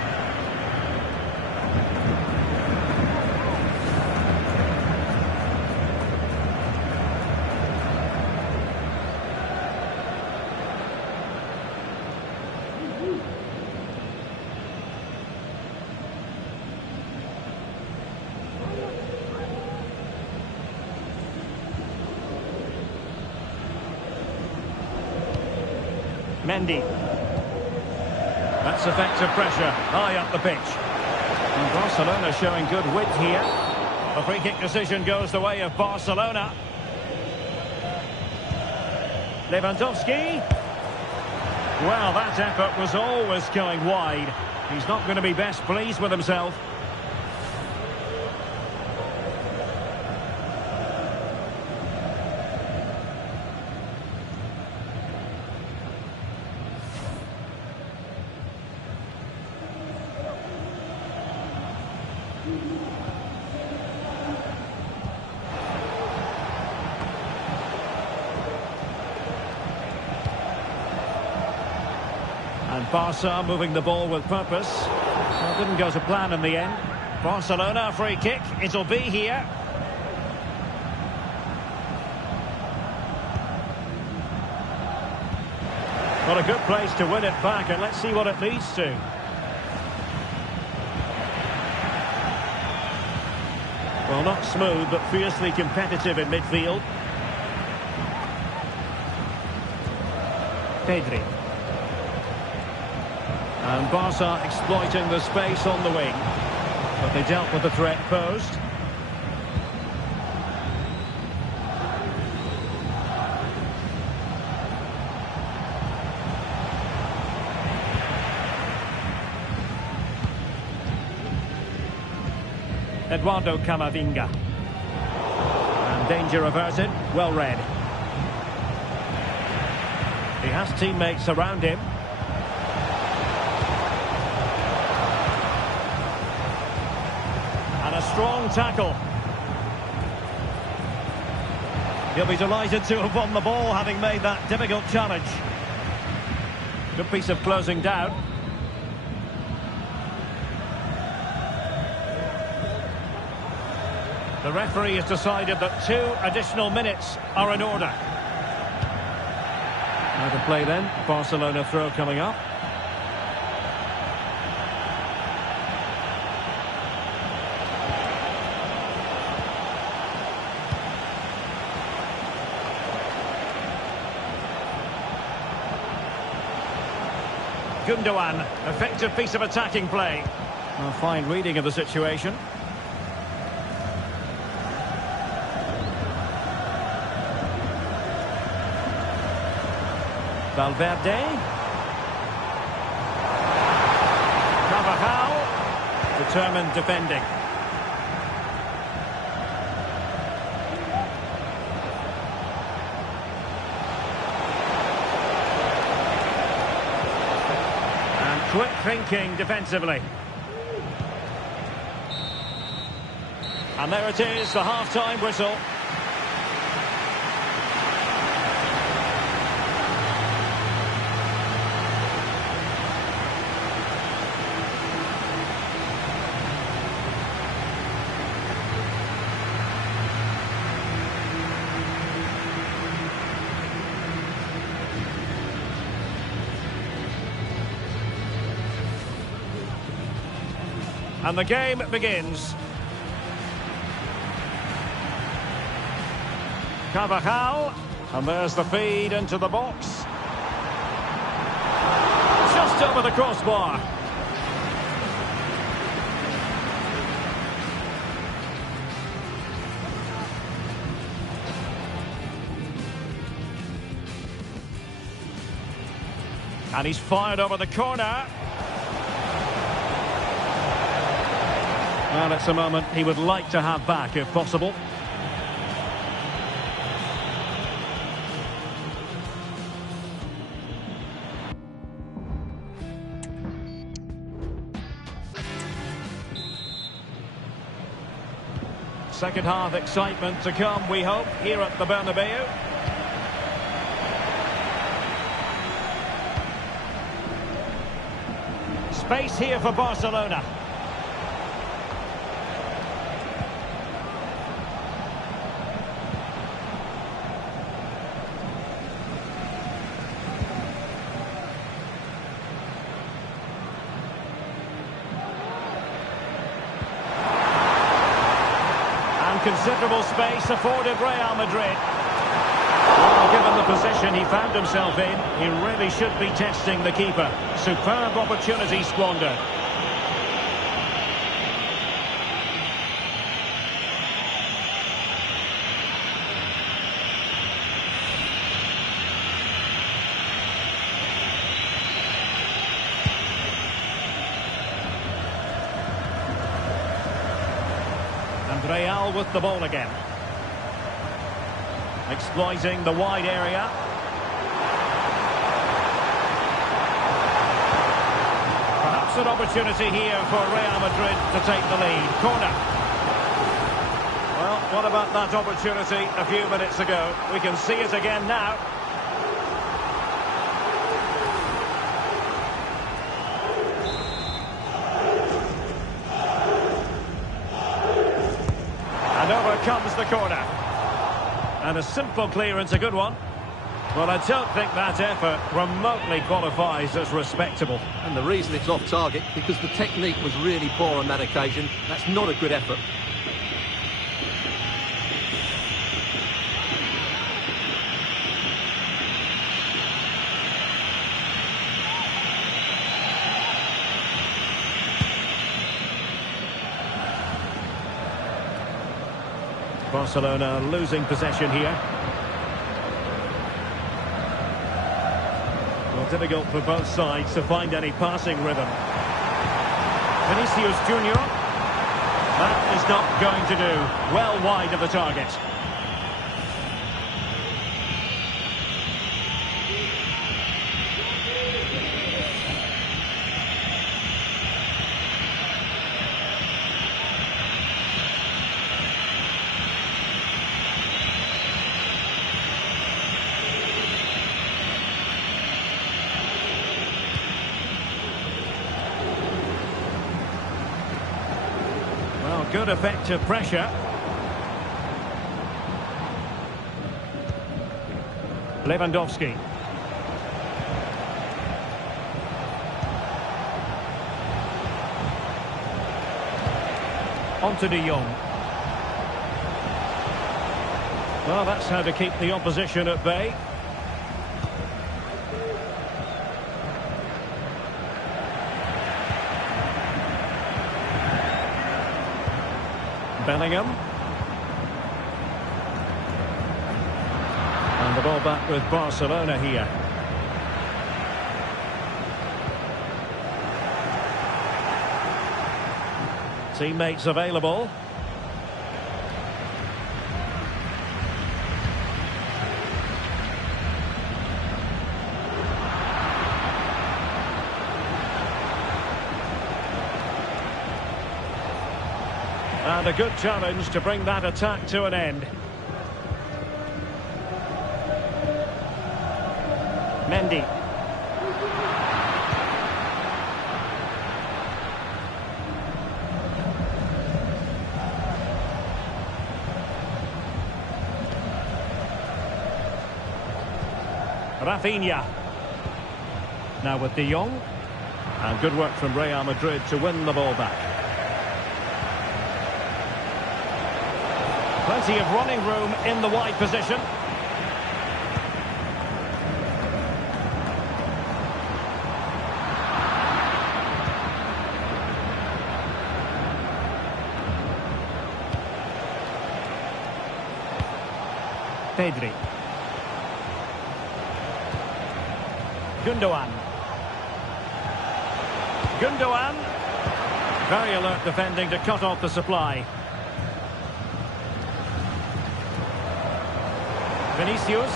Mendy. That's effective pressure, high up the pitch. And Barcelona showing good width here. The free kick decision goes the way of Barcelona. Lewandowski. Well, that effort was always going wide. He's not going to be best pleased with himself. And Barca moving the ball with purpose. Well, didn't go to plan in the end. Barcelona free kick. It'll be here. What a good place to win it back, and let's see what it leads to. Well, not smooth, but fiercely competitive in midfield. Pedri. And Barca exploiting the space on the wing. But they dealt with the threat posed. Eduardo Camavinga. And danger averted, well read. He has teammates around him. And a strong tackle. He'll be delighted to have won the ball, having made that difficult challenge. Good piece of closing down. The referee has decided that 2 additional minutes are in order. Now to play then, Barcelona throw coming up. Gundogan, effective piece of attacking play. A fine reading of the situation. Valverde. Carvajal. Determined defending. And quick thinking defensively. And there it is, the half-time whistle. And the game begins. Carvajal, and there's the feed into the box. Just over the crossbar. And he's fired over the corner. Well, it's a moment he would like to have back, if possible. Second half excitement to come, we hope, here at the Bernabeu. Space here for Barcelona. Considerable space afforded Real Madrid. Well, given the position he found himself in, he really should be testing the keeper. Superb opportunity squandered. Real with the ball again. Exploiting the wide area. Perhaps an opportunity here for Real Madrid to take the lead. Corner. Well, what about that opportunity a few minutes ago? We can see it again now. Comes the corner. And a simple clearance, a good one. Well, I don't think that effort remotely qualifies as respectable. And the reason it's off target, because the technique was really poor on that occasion. That's not a good effort. Barcelona losing possession here. Well, difficult for both sides to find any passing rhythm. Vinicius Junior. That is not going to do. Well wide of the target. Good effective pressure. Lewandowski. On to De Jong. Well, that's how to keep the opposition at bay. Bellingham. And the ball back with Barcelona here. Teammates available. And a good challenge to bring that attack to an end. Mendy. Rafinha. Now with De Jong. And good work from Real Madrid to win the ball back. Plenty of running room in the wide position. Pedri. Gundogan. Gundogan. Very alert defending to cut off the supply. Vinicius.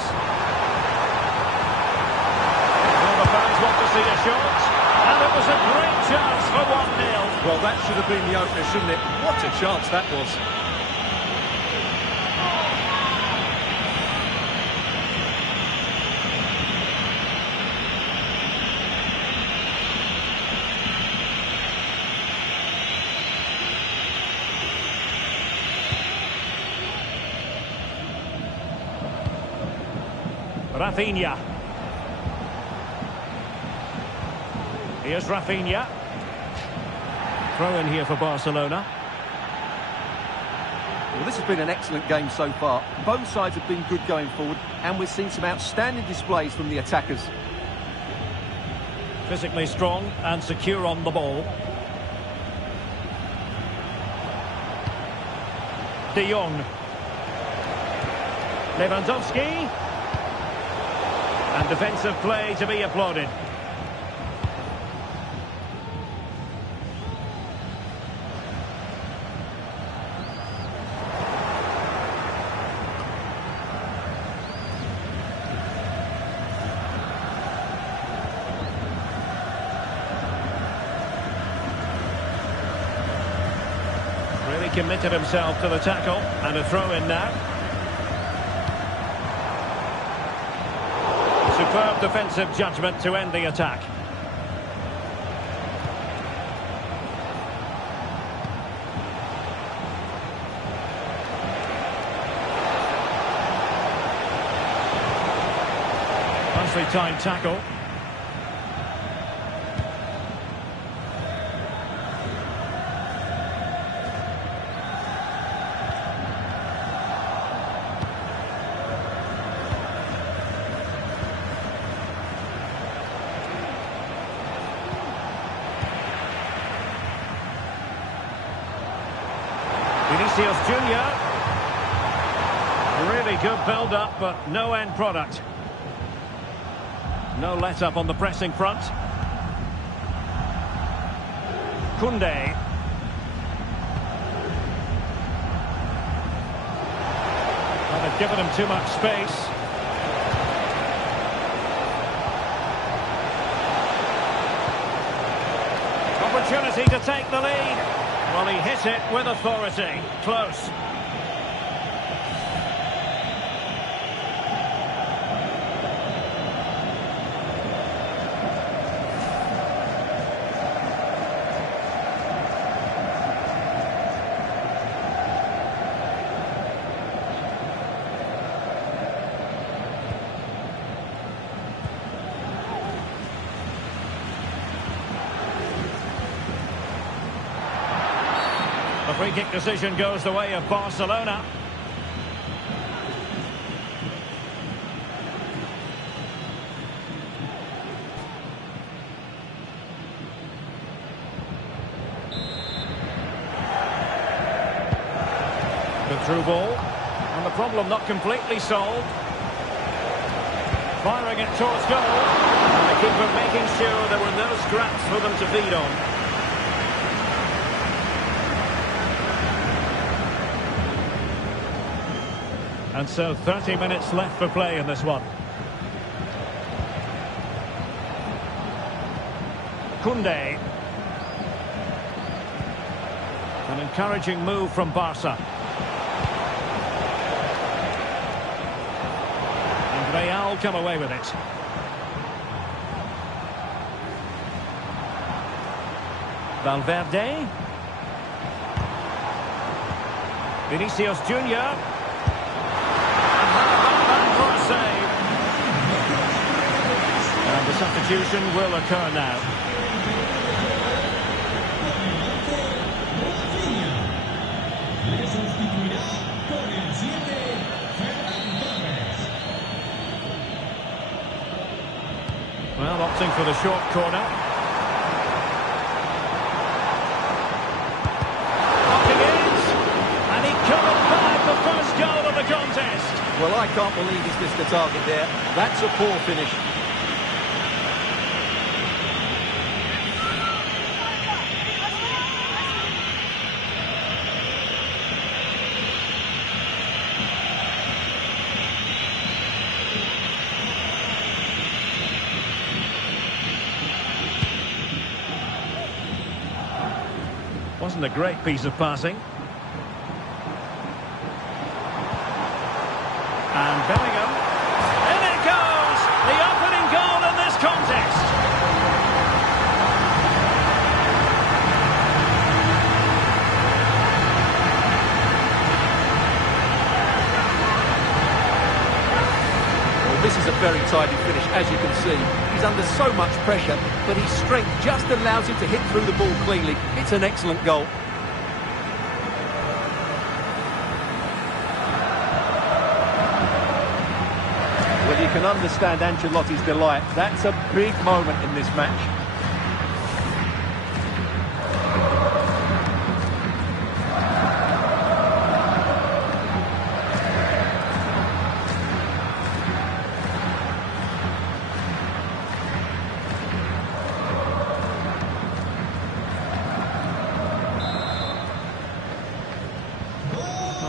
Well, the fans want to see a shot. And it was a great chance for 1-0. Well, that should have been the opener, shouldn't it? What a chance that was. Rafinha. Here's Rafinha. Throw in here for Barcelona. Well, this has been an excellent game so far. Both sides have been good going forward, and we've seen some outstanding displays from the attackers. Physically strong and secure on the ball. De Jong. Lewandowski. And defensive play to be applauded. Really committed himself to the tackle, and a throw in now. Superb defensive judgment to end the attack. Nicely timed tackle. Vinicius Junior. Really good build-up, but no end product. No let-up on the pressing front. Koundé. Well, they've given him too much space. Opportunity to take the lead. Well, he hit it with authority. Close. The free-kick decision goes the way of Barcelona. Good through ball. And the problem not completely solved. Firing it towards goal. And the keeper making sure there were no scraps for them to feed on. And so 30 minutes left for play in this one. Koundé. An encouraging move from Barca. And Real come away with it. Valverde. Vinicius Junior. Save. And the substitution will occur now. Well, opting for the short corner. Blocking it. And he covered back the first goal of the contest. Well, I can't believe he's missed the target there. That's a poor finish. Wasn't a great piece of passing. And Bellingham. In it goes! The opening goal in this contest. Well, this is a very tidy finish, as you can see. He's under so much pressure, but his strength just allows him to hit through the ball cleanly. It's an excellent goal. Well, you can understand Ancelotti's delight. That's a big moment in this match.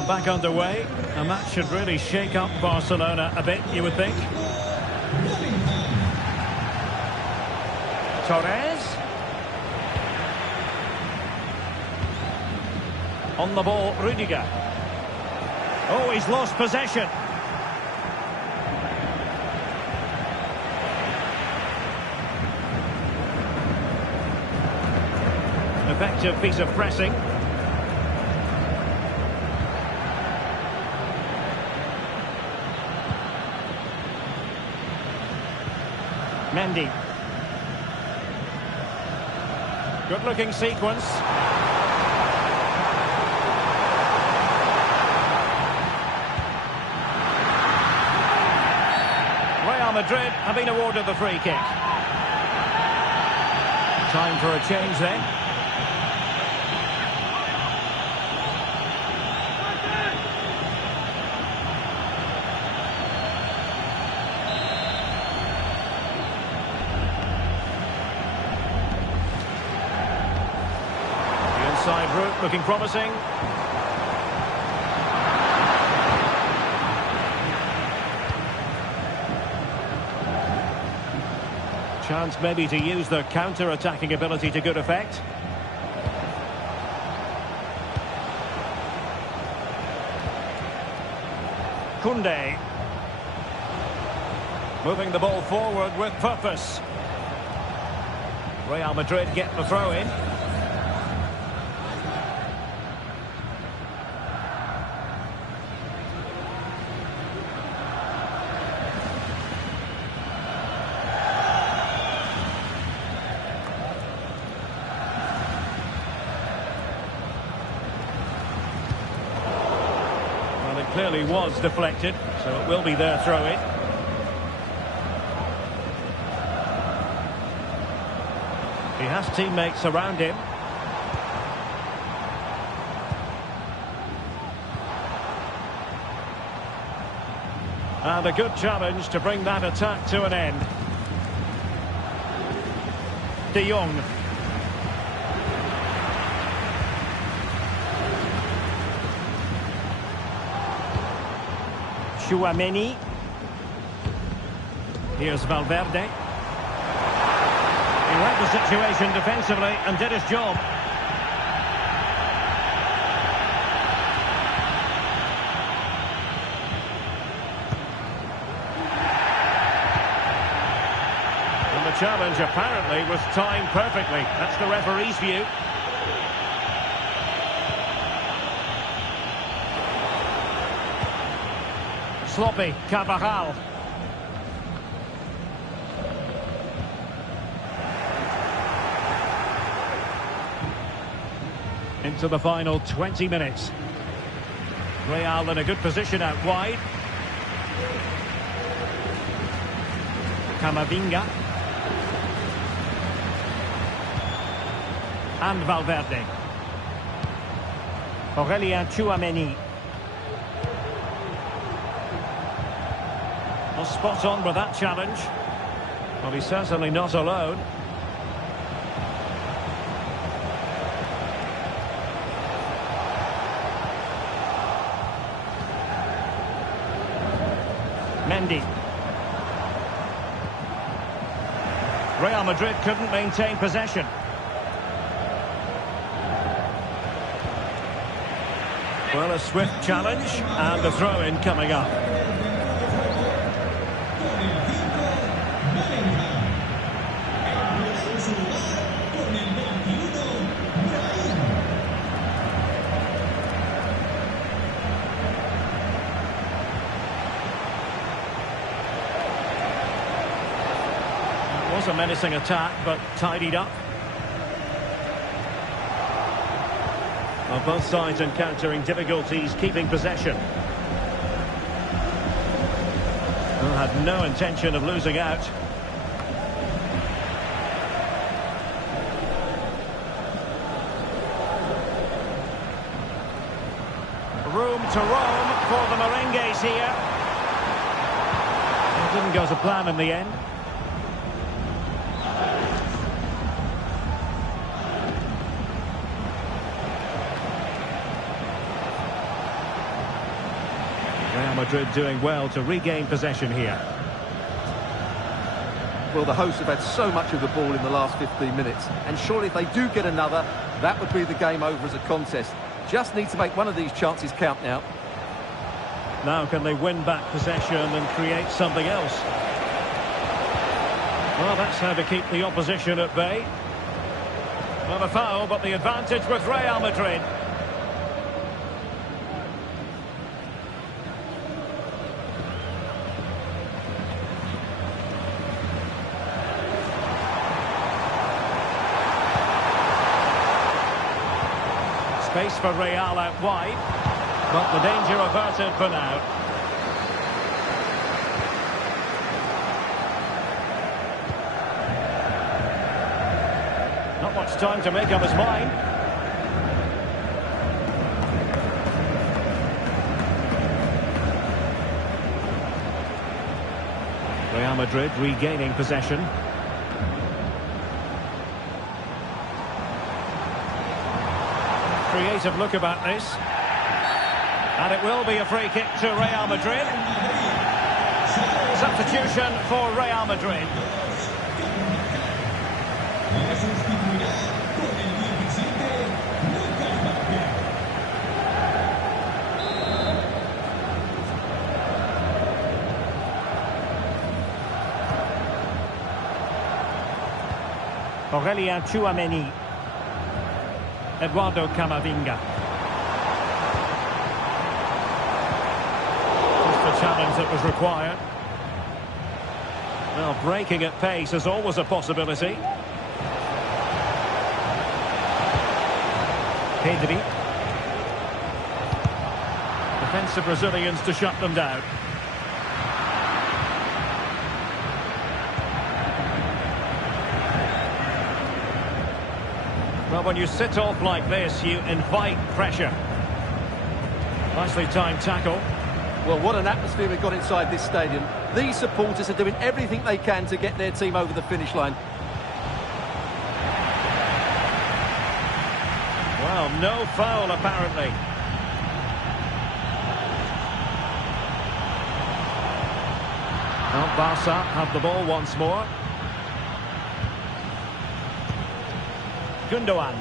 Back underway. And that should really shake up Barcelona a bit, you would think. Torres. On the ball, Rudiger. Oh, he's lost possession. Effective piece of pressing. Mendy. Good-looking sequence. Real Madrid have been awarded the free kick. Time for a change then. route looking promising. Chance maybe to use their counter-attacking ability to good effect. Koundé. Moving the ball forward with purpose. Real Madrid get the throw in. Well, it clearly was deflected, so it will be their throw in. He has teammates around him. And a good challenge to bring that attack to an end. De Jong. Tchouaméni. Here's Valverde. He read the situation defensively and did his job. And the challenge apparently was timed perfectly. That's the referee's view. Sloppy, Carvajal. Into the final 20 minutes. Real in a good position out wide. Camavinga. And Valverde. Aurélien Tchouaméni. Well, spot on with that challenge. Well, he's certainly not alone. Mendy. Real Madrid couldn't maintain possession. Well, a swift challenge and the throw-in coming up. A menacing attack, but tidied up. Well, both sides encountering difficulties keeping possession. Well, had no intention of losing out. Room to roam for the Merengues here. It didn't go to plan in the end. Real Madrid doing well to regain possession here. Well, the hosts have had so much of the ball in the last 15 minutes, and surely if they do get another, that would be the game over as a contest. Just need to make one of these chances count now. Now can they win back possession and create something else? Well, that's how to keep the opposition at bay. Well, a foul, but the advantage with Real Madrid. Space for Real out wide, but the danger averted for now. Not much time to make up his mind. Real Madrid regaining possession. creative look about this. And it will be a free kick to Real Madrid. Substitution for Real Madrid. Le sustituirá con el 17, Lucas Vázquez. Aurelien Tchouameni. Eduardo Camavinga. Just the challenge that was required. Well, breaking at pace is always a possibility. Pedri. Defensive Brazilians to shut them down. Well, when you sit off like this, you invite pressure. Nicely timed tackle. Well, what an atmosphere we've got inside this stadium. These supporters are doing everything they can to get their team over the finish line. Well, no foul apparently. Well, Barca have the ball once more. Gundogan.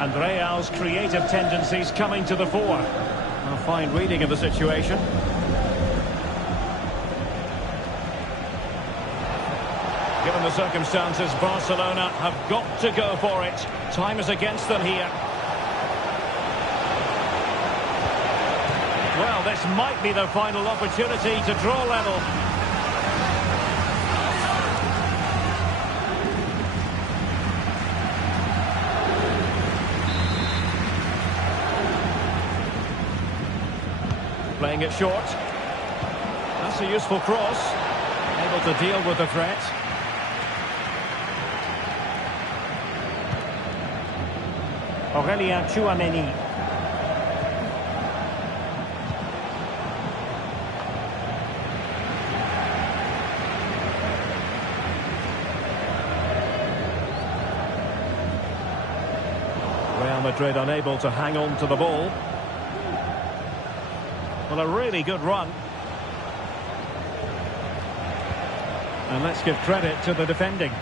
And Real's creative tendencies coming to the fore. A fine reading of the situation. Given the circumstances, Barcelona have got to go for it. Time is against them here. Well, this might be their final opportunity to draw level. Playing it short. That's a useful cross. Able to deal with the threat. Aurelien Tchouameni. Real Madrid unable to hang on to the ball. Well, a really good run. And let's give credit to the defending.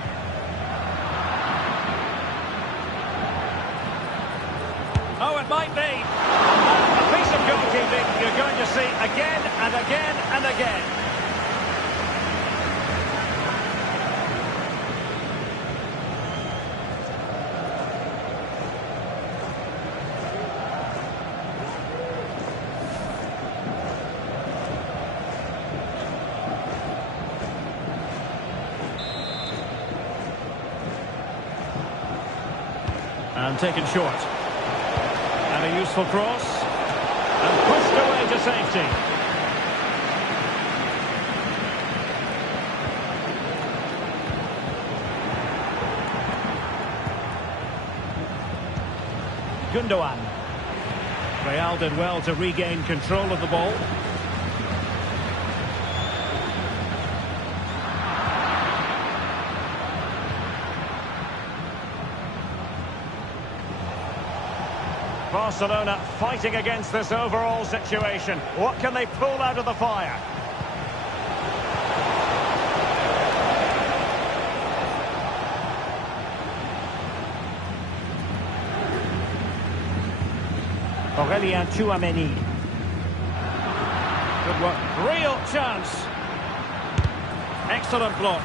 Oh, it might be. A piece of goalkeeping you're going to see again and again and again. And taken short. And a useful cross. And pushed away to safety. Gundogan. Real did well to regain control of the ball. Barcelona fighting against this overall situation. What can they pull out of the fire? Aurelien Tchouameni. Good work. Real chance. Excellent block.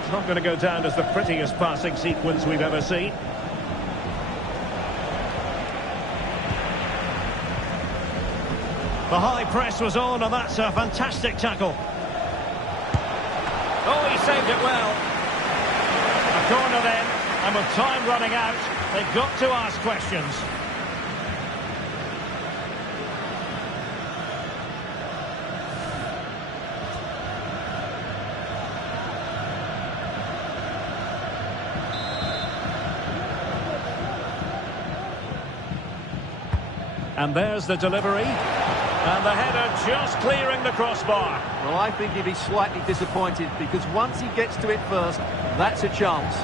It's not going to go down as the prettiest passing sequence we've ever seen. The high press was on, and that's a fantastic tackle. Oh, he saved it well. A corner then, and with time running out, they've got to ask questions. And there's the delivery. And the header just clearing the crossbar. Well, I think he'd be slightly disappointed because once he gets to it first, that's a chance.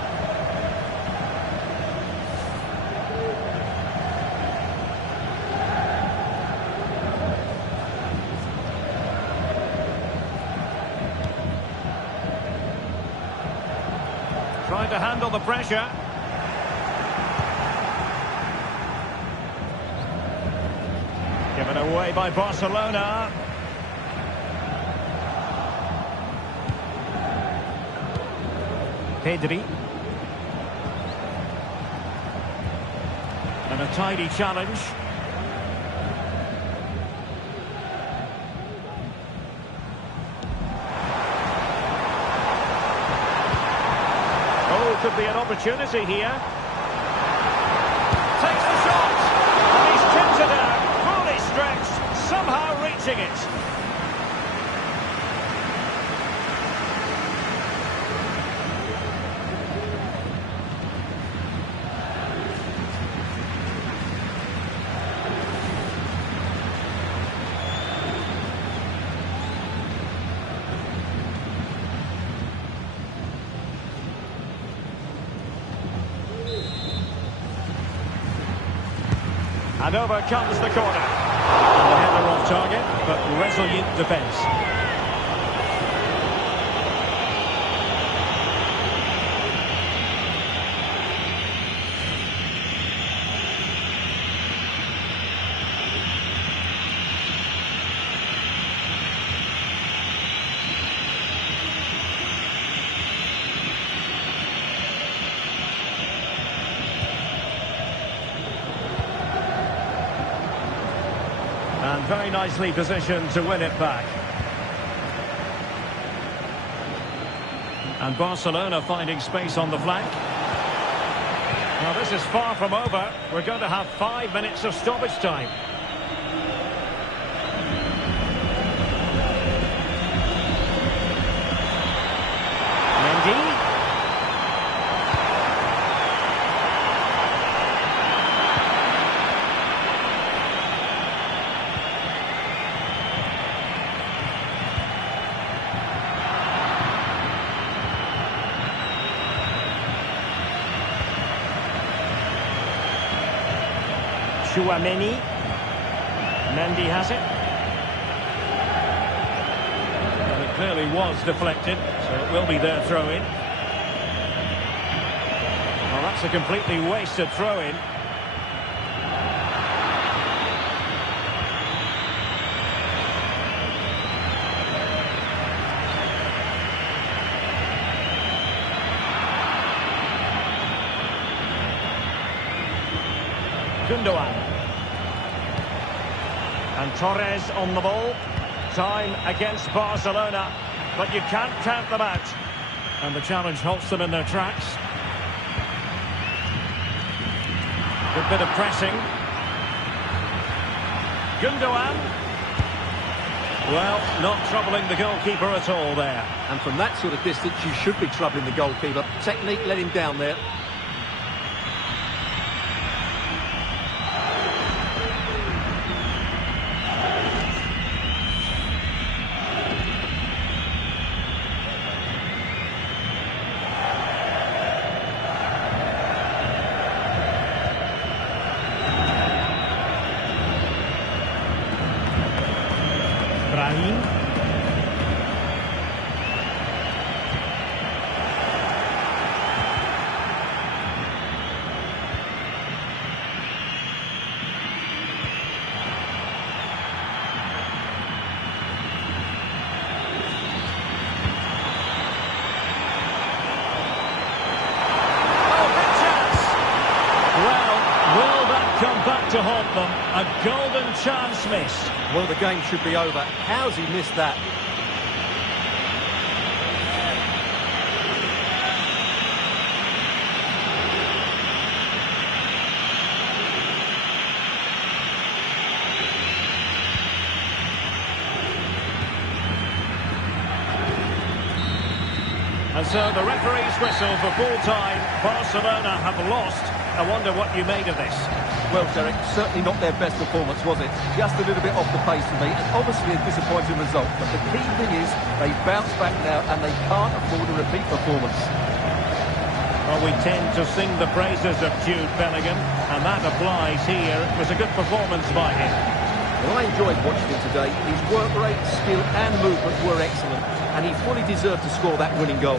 Trying to handle the pressure. Given away by Barcelona. Pedri. And a tidy challenge. Oh, could be an opportunity here. Takes the shot. And he's tipped it out. Fully stretched. Somehow reaching it. And over comes the corner. And the header off target, but resolute defence. And very nicely positioned to win it back. And Barcelona finding space on the flank. Now this is far from over. We're going to have 5 minutes of stoppage time. Mendy. Chouameni. Mendy has it. And it clearly was deflected, so it will be their throw-in. Well, that's a completely wasted throw-in. Gundogan. And Torres on the ball. Time against Barcelona, but you can't count them out. And the challenge halts them in their tracks. Good bit of pressing. Gundogan. Well, not troubling the goalkeeper at all there. And from that sort of distance, you should be troubling the goalkeeper. Technique let him down there. Brahim. Come back to haunt them. A golden chance missed. Well, the game should be over. How's he missed that? And so the referee's whistle for full time. Barcelona have lost. I wonder what you made of this. Well, Derek, certainly not their best performance, was it? Just a little bit off the pace for me, and obviously a disappointing result. But the key thing is they bounce back now, and they can't afford a repeat performance. Well, we tend to sing the praises of Jude Bellingham, and that applies here. It was a good performance by him. Well, I enjoyed watching him today. His work rate, skill and movement were excellent, and he fully deserved to score that winning goal.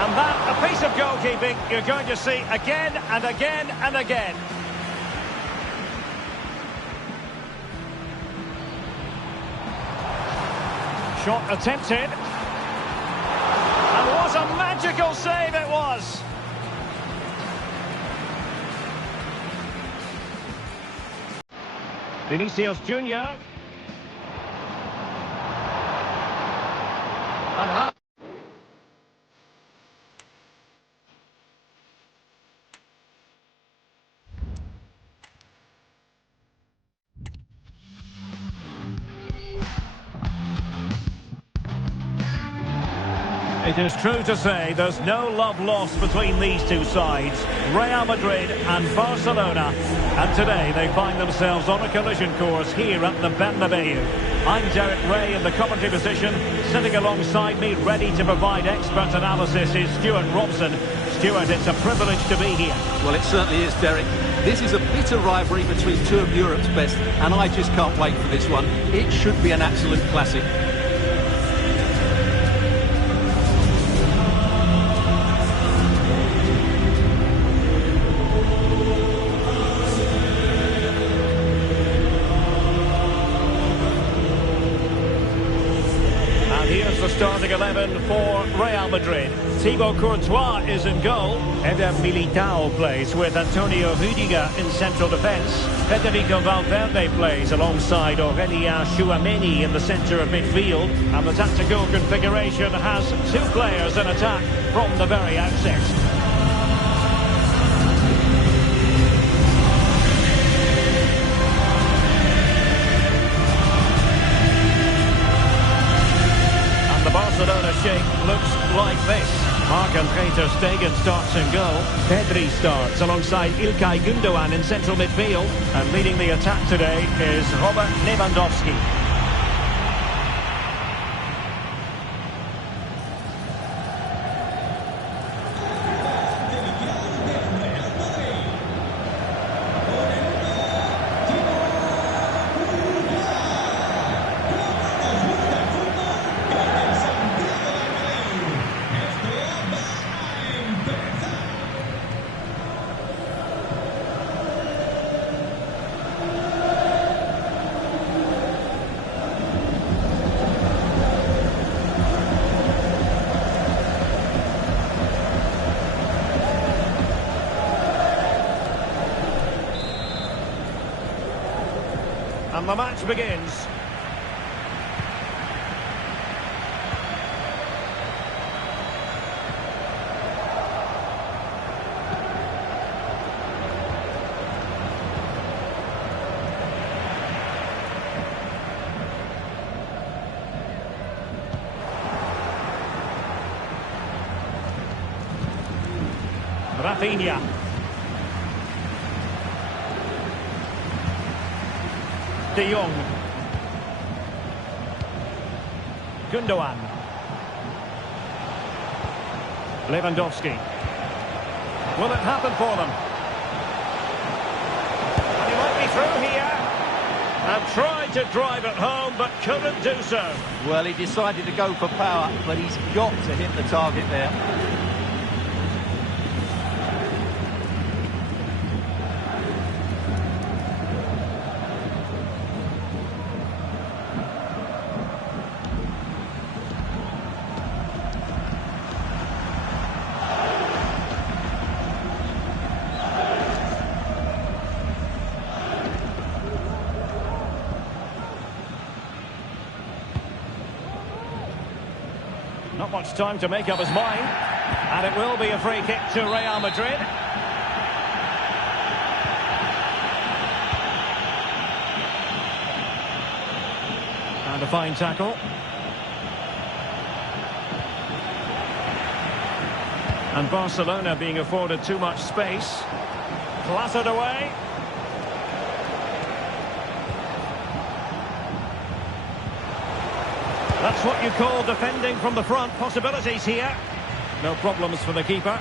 And that, a piece of goalkeeping you're going to see again and again and again. Shot attempted. And what a magical save it was! Vinicius Junior. And it is true to say there's no love lost between these two sides, Real Madrid and Barcelona. And today they find themselves on a collision course here at the Bernabeu. I'm Derek Ray in the commentary position. Sitting alongside me, ready to provide expert analysis, is Stuart Robson. Stuart, it's a privilege to be here. Well, it certainly is, Derek. This is a bitter rivalry between two of Europe's best, and I just can't wait for this one. It should be an absolute classic. The starting 11 for Real Madrid. Thibaut Courtois is in goal. Eder Militao plays with Antonio Rüdiger in central defence. Federico Valverde plays alongside Aurélien Tchouaméni in the centre of midfield. And the tactical configuration has two players in attack from the very outset. The Barcelona shape looks like this. Marc-André ter Stegen starts in goal. Pedri starts alongside İlkay Gündoğan in central midfield. And leading the attack today is Robert Lewandowski. And the match begins. Rafinha. De Jong. Gündoğan. Lewandowski. Will it happen for them? And he might be through here. And tried to drive it home, but couldn't do so. Well, he decided to go for power, but he's got to hit the target there. Not much time to make up his mind. And it will be a free kick to Real Madrid. fine tackle. And Barcelona being afforded too much space. Clattered away. That's what you call defending from the front. Possibilities here. No problems for the keeper.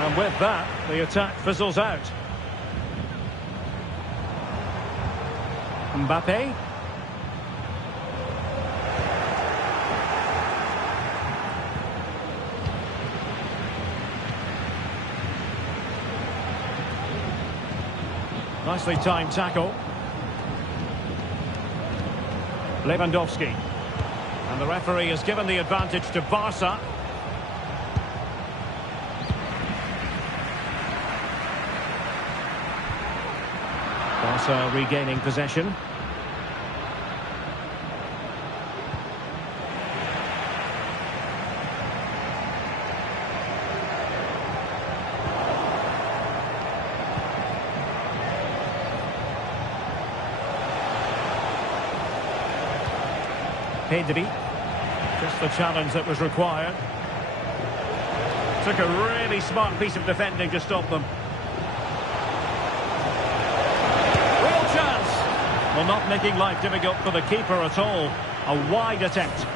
And with that, the attack fizzles out. Mbappe. Nicely timed tackle. Lewandowski. And the referee has given the advantage to Barca. Barca regaining possession. Pedri. Just the challenge that was required. Took a really smart piece of defending to stop them. Real chance. Well, not making life difficult for the keeper at all. A wide attempt.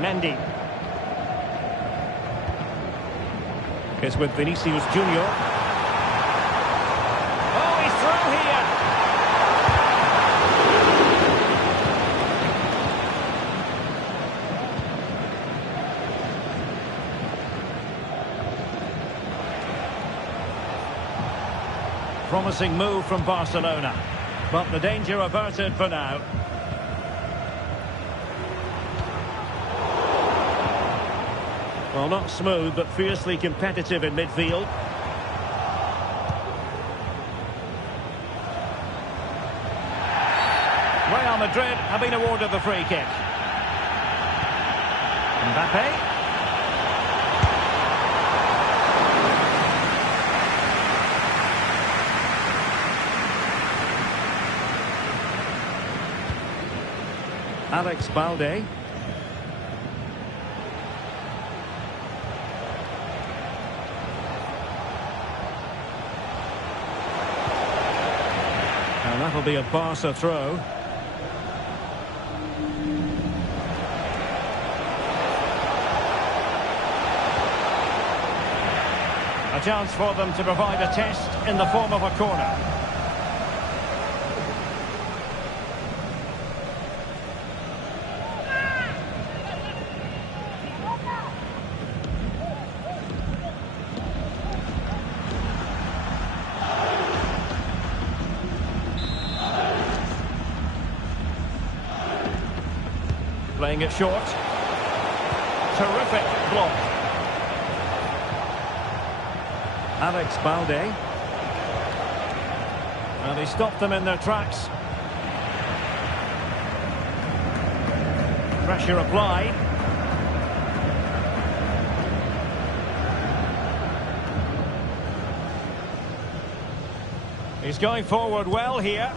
Mendy. It's with Vinicius Junior. Oh, he's through here. Promising move from Barcelona, but the danger averted for now. Well, not smooth, but fiercely competitive in midfield. Real Madrid have been awarded the free kick. Mbappe. Alex Balde. And that'll be a Barca throw. A chance for them to provide a test in the form of a corner. Playing it short. Terrific block. Alex Balde. And he stopped them in their tracks. Pressure applied. He's going forward well here.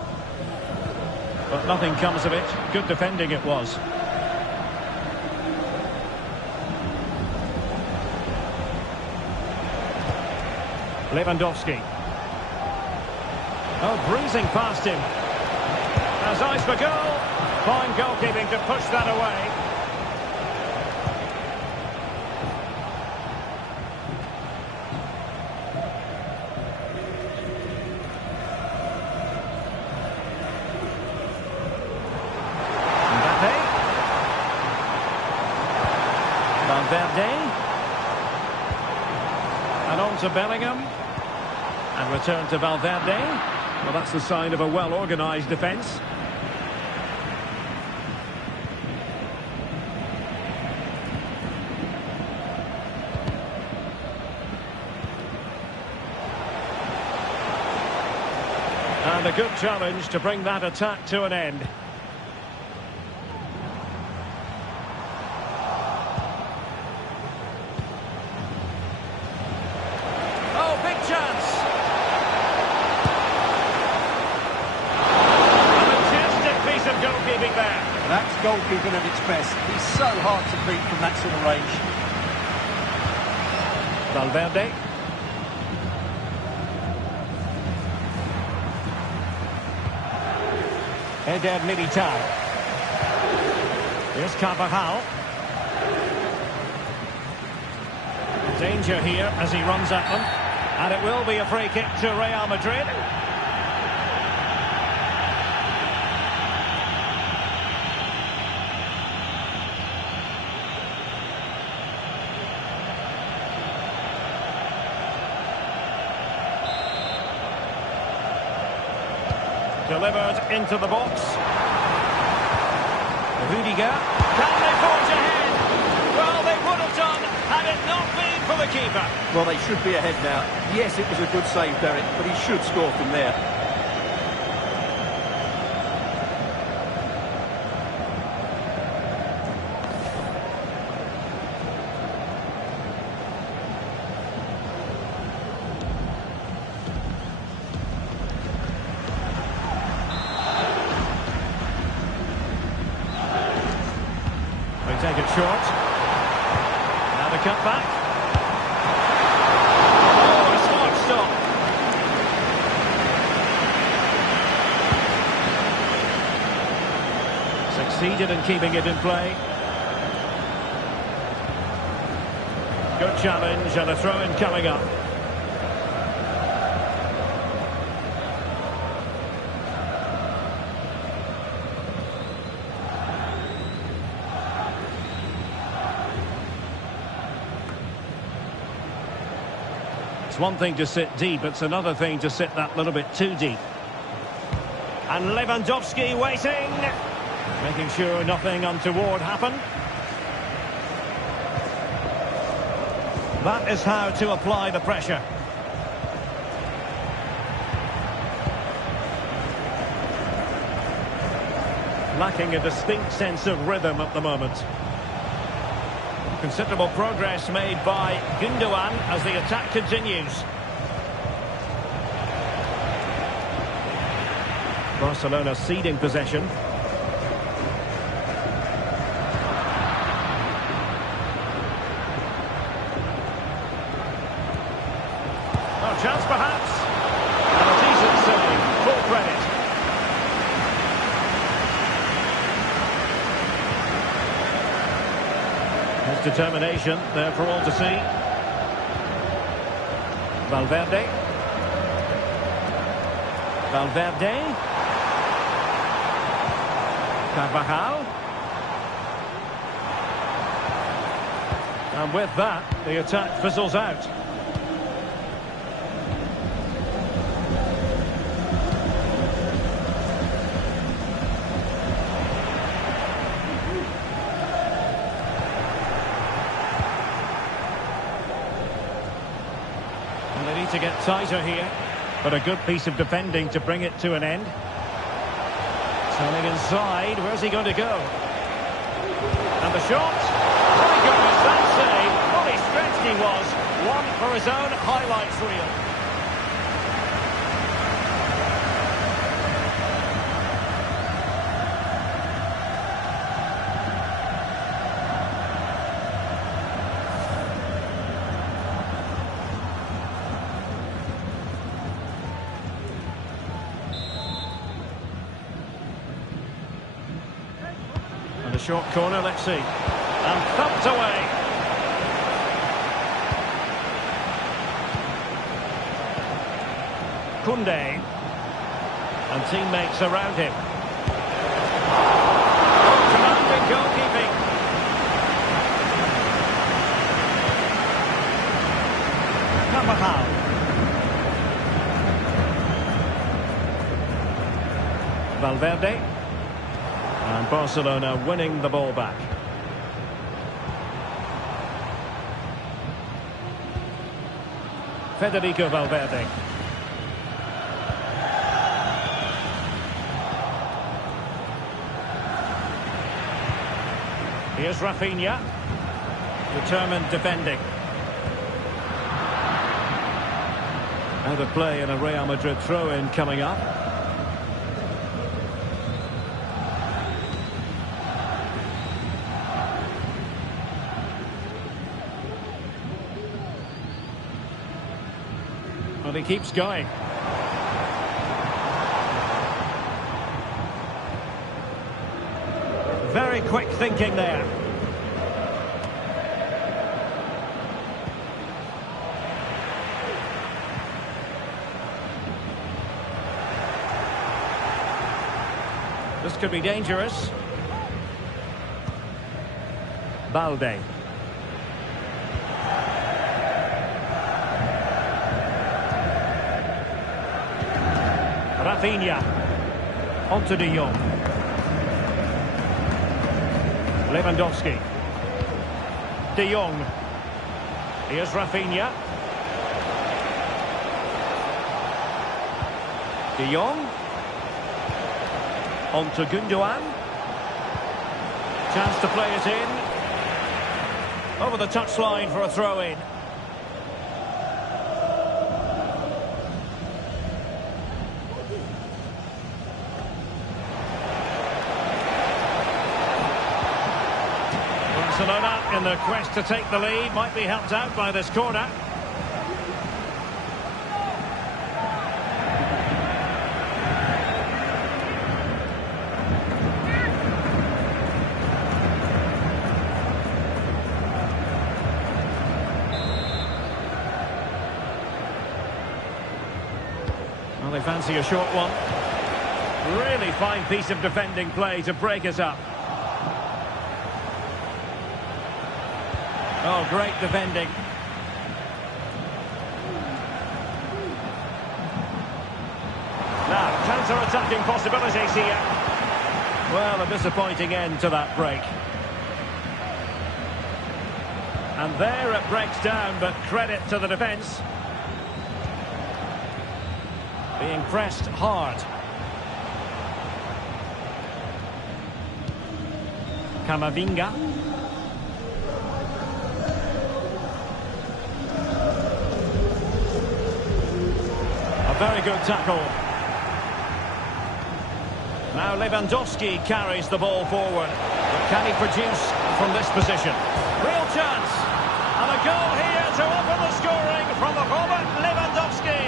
But nothing comes of it. Good defending it was. Lewandowski. Oh, breezing past him. Has eyes for goal. Fine goalkeeping to push that away. Mbappe. Valverde. And on to Bellingham. And return to Valverde. Well, that's the sign of a well-organised defence. And a good challenge to bring that attack to an end. Oh, big chance! A majestic piece of goalkeeping there. That's goalkeeping at its best. He's so hard to beat from that sort of range. Valverde. Eder Militao. Here's Carvajal. Danger here as he runs at them. And it will be a free kick to Real Madrid. Delivered into the box. Rudiger. Can they forge ahead? Well, they would have done had it not been for the keeper. Well, they should be ahead now. Yes, it was a good save, Derek, but he should score from there. Take it short. Now the cut back. Oh, a smart stop. Succeeded in keeping it in play. Good challenge and a throw-in coming up. It's one thing to sit deep, it's another thing to sit that little bit too deep. And Lewandowski waiting, making sure nothing untoward happened. That is how to apply the pressure. Lacking a distinct sense of rhythm at the moment. Considerable progress made by Gundogan as the attack continues. Barcelona ceding possession. Oh, chance perhaps. And a decent save, full credit. His determination there for all to see. Valverde. Valverde. Carvajal. And with that, the attack fizzles out. And they need to get tighter here, but a good piece of defending to bring it to an end. Turning inside, where's he going to go? And the shot. My goodness, that save. Fully stretched he was. One for his own highlights reel. And a short corner, let's see. And thumped away. Koundé. And teammates around him. Commanding goalkeeping. Carvajal. Valverde. And Barcelona winning the ball back. Federico Valverde. Here's Rafinha. Determined defending. Out of play and a Real Madrid throw-in coming up. Well, he keeps going. Very quick thinking there. This could be dangerous. Balde. Rafinha. Onto De Jong. Lewandowski. De Jong. Here's Rafinha. De Jong. On to Gundogan. Chance to play it in. Over the touchline for a throw-in. Barcelona in the quest to take the lead might be helped out by this corner. Well, they fancy a short one. Really fine piece of defending play to break us up. Oh, great defending. Now, counter-attacking possibilities here. Well, a disappointing end to that break. And there it breaks down, but credit to the defence. Being pressed hard. Camavinga. A very good tackle. Now Lewandowski carries the ball forward. But can he produce from this position? Real chance. And a goal here to open the scoring from Robert Lewandowski.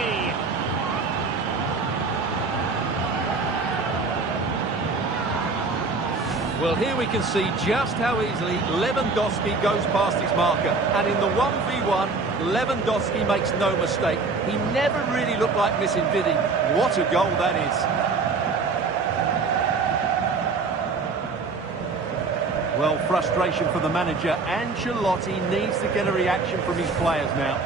Well, here we can see just how easily Lewandowski goes past his marker. And in the 1v1, Lewandowski makes no mistake. He never really looked like missing, did he? What a goal that is. Well, frustration for the manager. Ancelotti needs to get a reaction from his players now.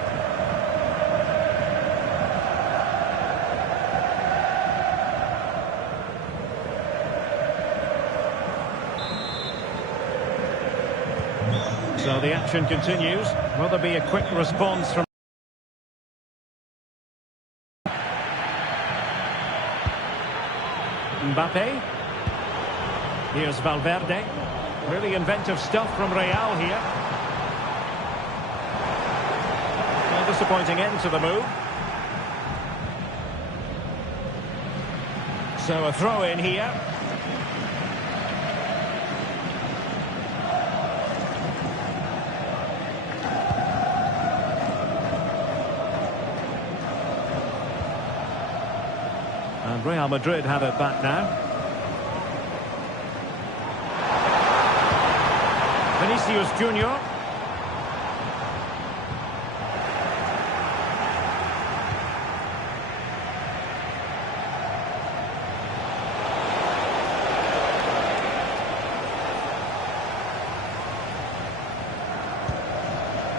So the action continues. Will there be a quick response from Mbappe? Here's Valverde. Really inventive stuff from Real here. A disappointing end to the move. So a throw in here. And Real Madrid have it back now. Vinicius Junior.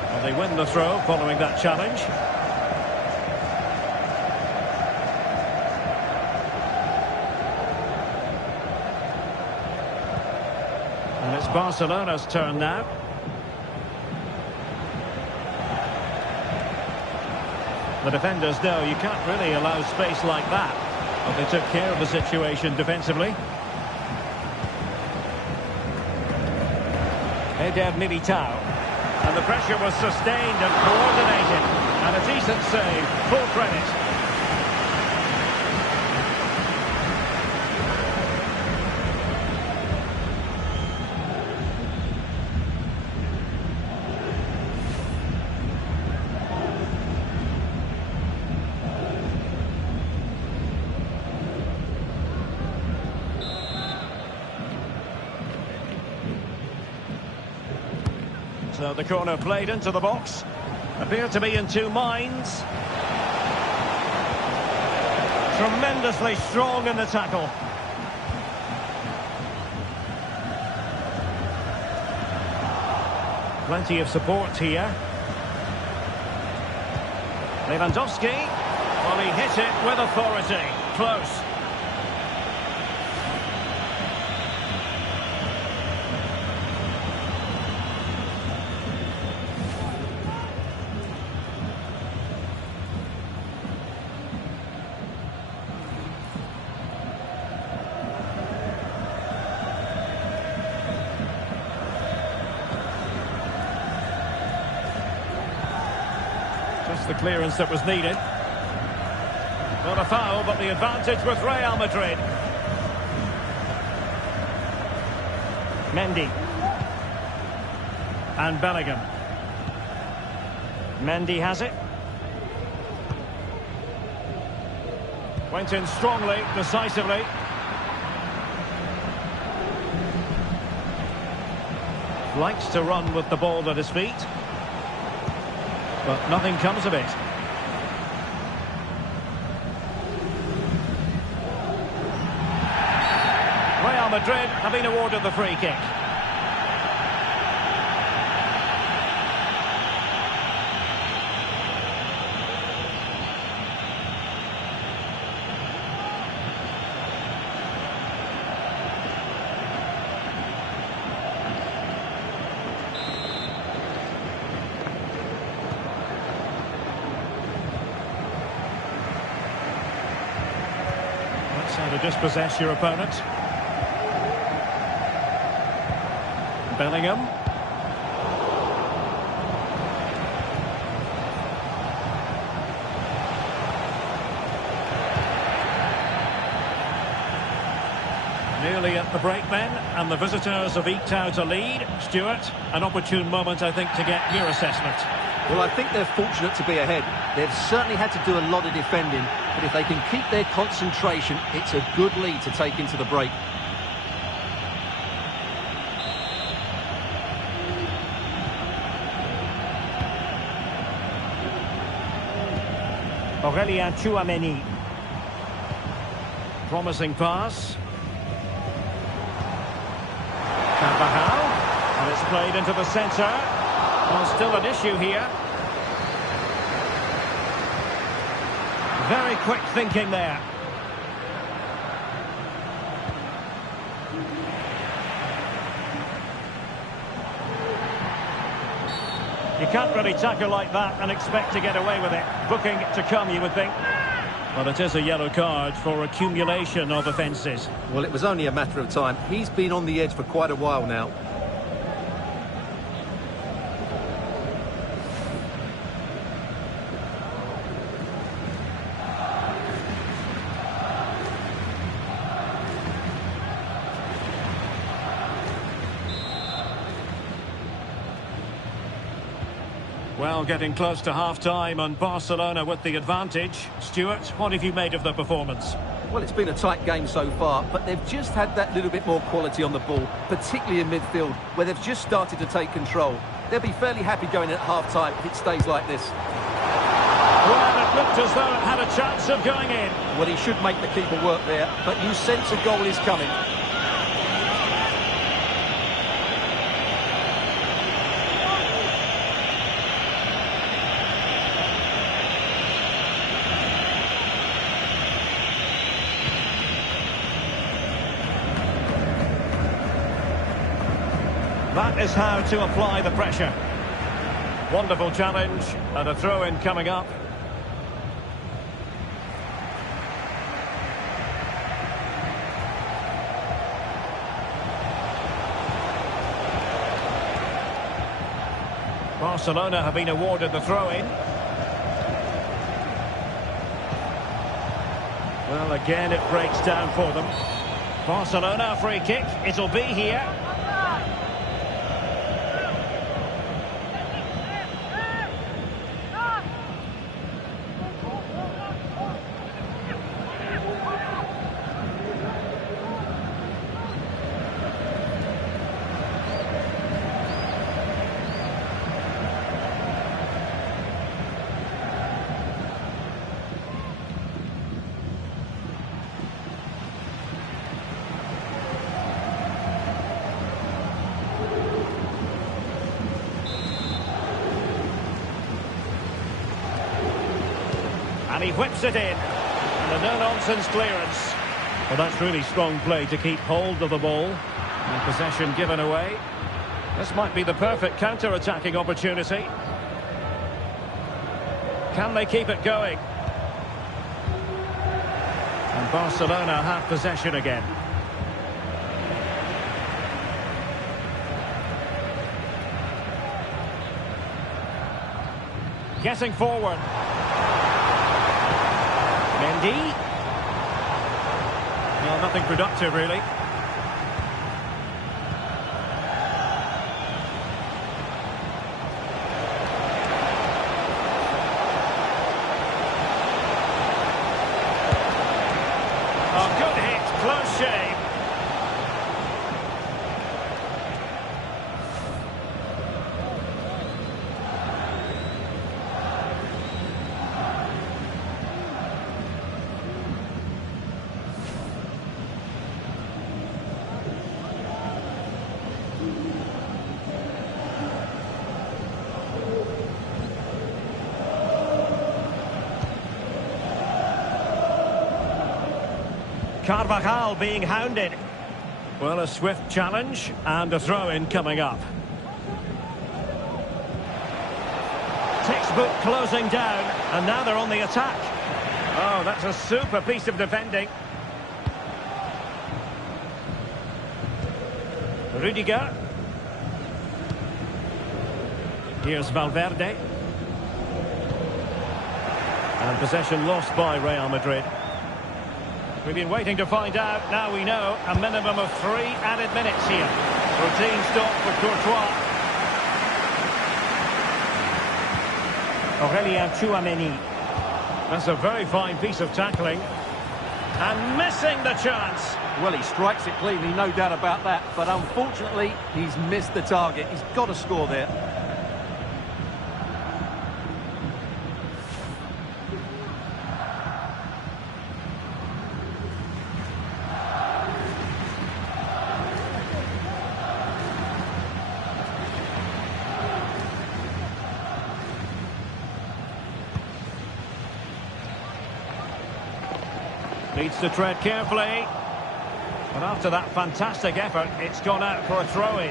Well, they win the throw following that challenge. And it's Barcelona's turn now. The defenders know you can't really allow space like that. But they took care of the situation defensively. Eder Militao. And the pressure was sustained and coordinated. And a decent save, full credit. So the corner played into the box. Appear to be in two minds. Tremendously strong in the tackle. Plenty of support here. Lewandowski. Well, he hit it with authority. Close. Just the clearance that was needed. Not a foul, but the advantage with Real Madrid. Mendy. And Bellingham. Mendy has it. Went in strongly, decisively. Likes to run with the ball at his feet. But nothing comes of it. Real Madrid have been awarded the free kick. That's how to dispossess your opponent. Bellingham. Nearly at the break then, and the visitors have eked out a lead. Stuart, an opportune moment, I think, to get your assessment. Well, I think they're fortunate to be ahead. They've certainly had to do a lot of defending, but if they can keep their concentration, it's a good lead to take into the break. Aurelien Tchouameni. Promising pass. Carvajal. And it's played into the centre. Well, still an issue here. Very quick thinking there. You can't really tackle like that and expect to get away with it. Booking to come, you would think. Well, it is a yellow card for accumulation of offences. Well, it was only a matter of time. He's been on the edge for quite a while now. Well, getting close to half-time and Barcelona with the advantage. Stuart, what have you made of the performance? Well, it's been a tight game so far, but they've just had that little bit more quality on the ball, particularly in midfield, where they've just started to take control. They'll be fairly happy going at half-time if it stays like this. Well, it looked as though it had a chance of going in. Well, he should make the keeper work there, but you sense a goal is coming. That is how to apply the pressure. Wonderful challenge, and a throw-in coming up. Barcelona have been awarded the throw-in. Well, again, it breaks down for them. Barcelona, free kick. It'll be here. And he whips it in. And a no-nonsense clearance. Well, that's really strong play to keep hold of the ball. And possession given away. This might be the perfect counter-attacking opportunity. Can they keep it going? And Barcelona have possession again. Getting forward. Mendy. Well, nothing productive, really. Oh, good hit. Close shave. Carvajal being hounded. Well, a swift challenge and a throw-in coming up. Textbook closing down, and now they're on the attack. Oh, that's a super piece of defending. Rudiger. Here's Valverde. And possession lost by Real Madrid. We've been waiting to find out. Now we know a minimum of 3 added minutes here. Routine stop for Courtois. Aurelien Tchouameni. That's a very fine piece of tackling. And missing the chance. Well, he strikes it cleanly, no doubt about that. But unfortunately, he's missed the target. He's got to score there. Needs to tread carefully. But after that fantastic effort, it's gone out for a throw-in.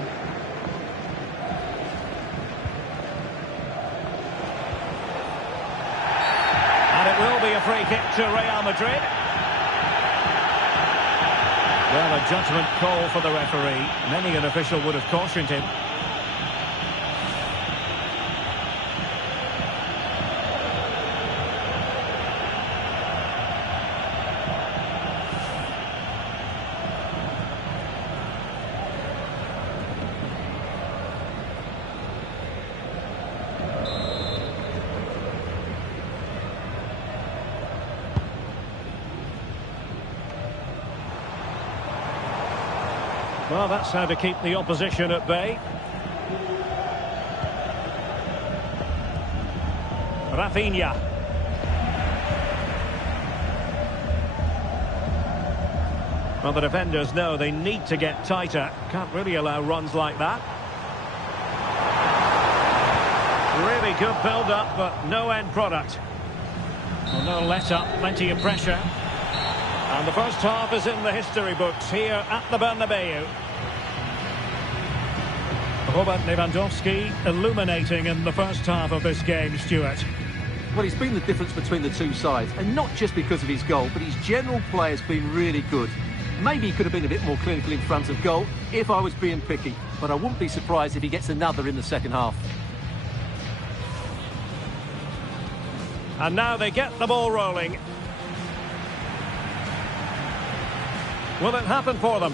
And it will be a free kick to Real Madrid. Well, a judgment call for the referee. Many an official would have cautioned him. Well, that's how to keep the opposition at bay. Rafinha. Well, the defenders know they need to get tighter. Can't really allow runs like that. Really good build-up, but no end product. Well, no let-up, plenty of pressure. And the first half is in the history books here at the Bernabeu. Robert Lewandowski illuminating in the first half of this game, Stuart. Well, he's been the difference between the two sides, and not just because of his goal, but his general play has been really good. Maybe he could have been a bit more clinical in front of goal if I was being picky, but I wouldn't be surprised if he gets another in the second half. And now they get the ball rolling. Will it happen for them?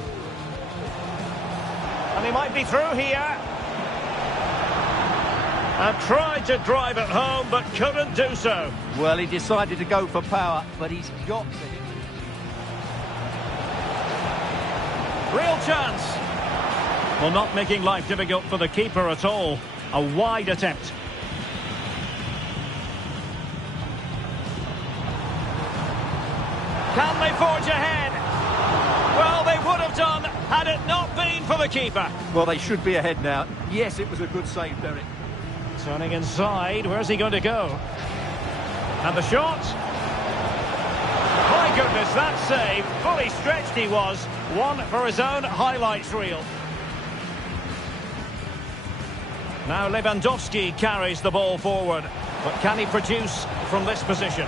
And he might be through here. And tried to drive it home, but couldn't do so. Well, he decided to go for power, but he's got to hit. Real chance. Well, not making life difficult for the keeper at all. A wide attempt. Can they forge ahead? Well, they would have done had it not been for the keeper. Well, they should be ahead now. Yes, it was a good save, Derek. Turning inside, where's he going to go? And the shot. My goodness, that save. Fully stretched he was. One for his own highlights reel. Now Lewandowski carries the ball forward. But can he produce from this position?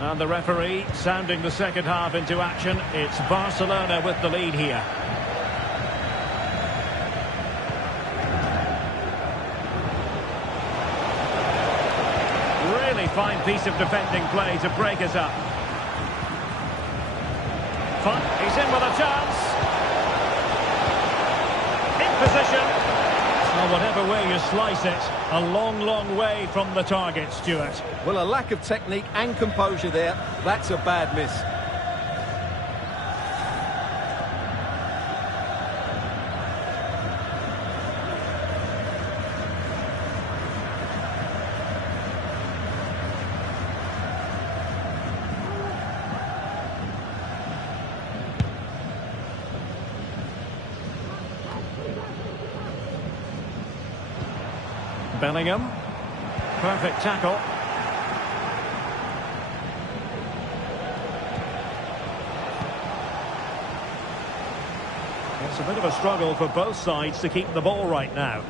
And the referee sounding the second half into action. It's Barcelona with the lead here. Really fine piece of defending play to break us up. He's in with a chance. In position. Well, whatever way you slice it, a long, long way from the target, Stuart. Well, a lack of technique and composure there. That's a bad miss. Bellingham. Perfect tackle. It's a bit of a struggle for both sides to keep the ball right now.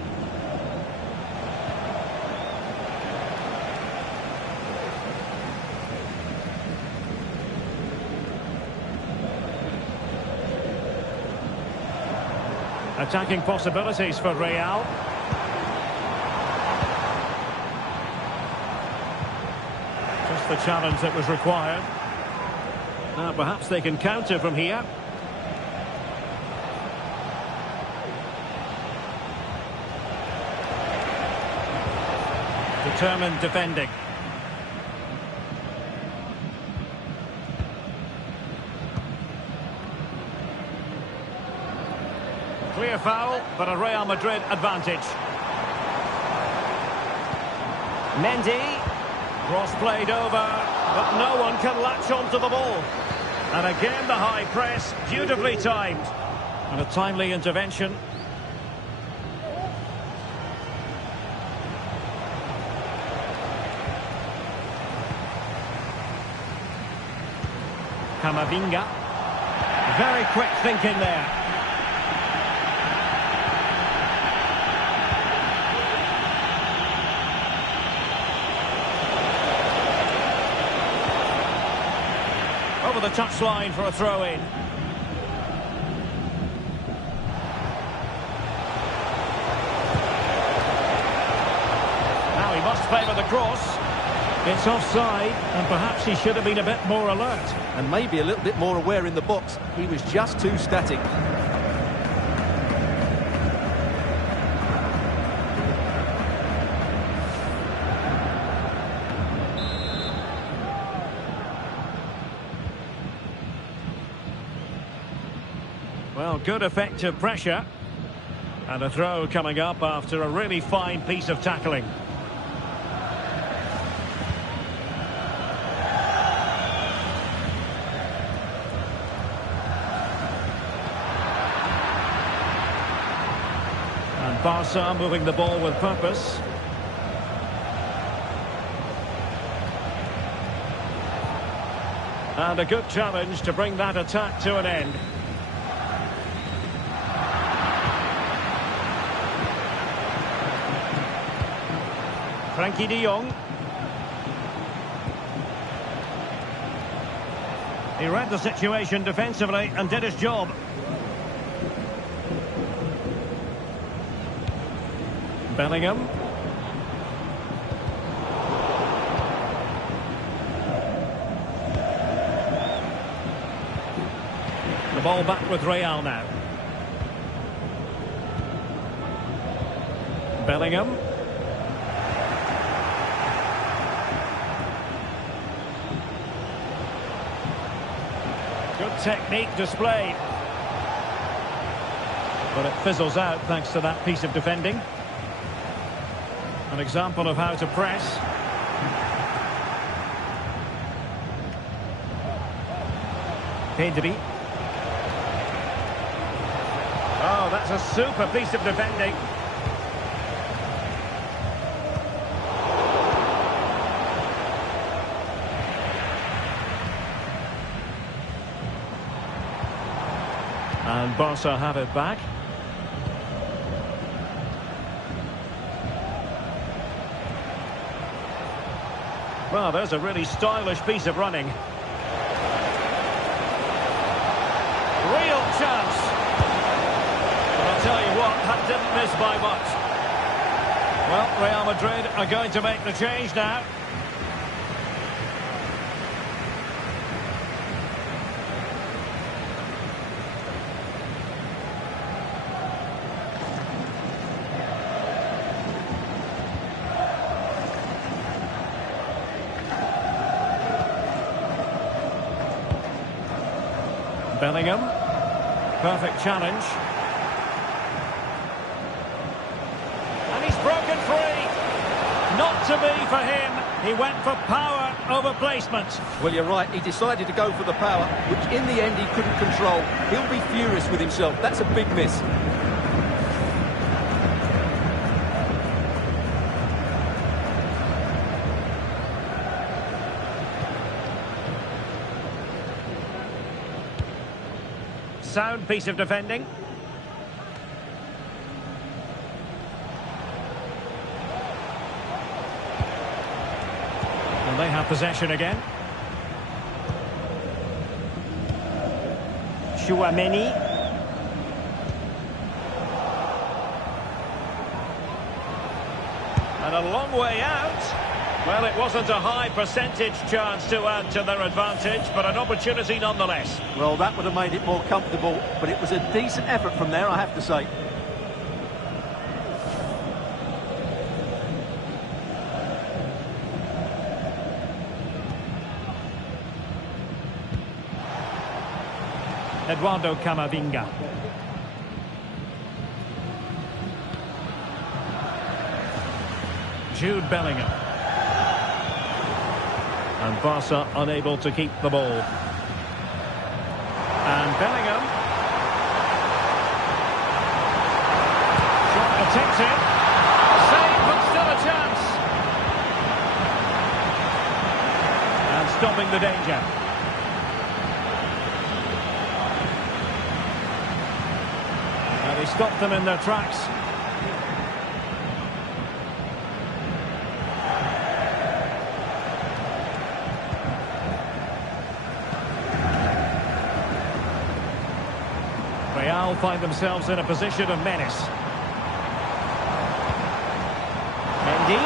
Attacking possibilities for Real. Just the challenge that was required. Now perhaps they can counter from here. Determined defending. Clear foul, but a Real Madrid advantage. Mendy. Cross played over, but no one can latch onto the ball. And again the high press, beautifully timed. And a timely intervention. Camavinga. Very quick thinking there. Over the touchline for a throw-in. Now he must favour the cross. It's offside, and perhaps he should have been a bit more alert. And maybe a little bit more aware in the box. He was just too static. Well, good effective pressure. And a throw coming up after a really fine piece of tackling. And Barca moving the ball with purpose. And a good challenge to bring that attack to an end. Frankie de Jong. He read the situation defensively and did his job. Bellingham. The ball back with Real now. Bellingham. Good technique displayed. But it fizzles out thanks to that piece of defending. An example of how to press. Pedri. Oh, that's a super piece of defending. And Barca have it back. Well, there's a really stylish piece of running. Real chance. But I'll tell you what, that didn't miss by much. Well, Real Madrid are going to make the change now. Bellingham. Perfect challenge. And he's broken free. Not to be for him. He went for power over placement. Well, you're right. He decided to go for the power, which in the end he couldn't control. He'll be furious with himself. That's a big miss. Sound piece of defending. And they have possession again. Chouameni. And a long way out. Well, it wasn't a high percentage chance to add to their advantage, but an opportunity nonetheless. Well, that would have made it more comfortable, but it was a decent effort from there, I have to say. Eduardo Camavinga. Jude Bellingham. And Barca unable to keep the ball. And Bellingham. Shot attempted. Save, but still a chance. And stopping the danger. And he stopped them in their tracks. Real find themselves in a position of menace. Mendy.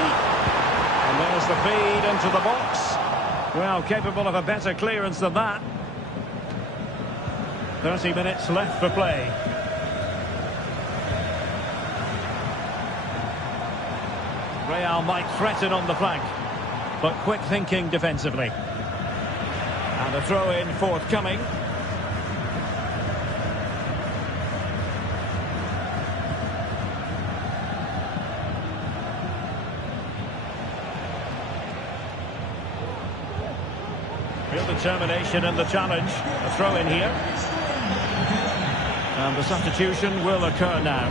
And there's the feed into the box. Well, capable of a better clearance than that. 30 minutes left for play. Real might threaten on the flank, but quick thinking defensively. And a throw-in forthcoming. Real determination in the challenge. A throw in here. And the substitution will occur now.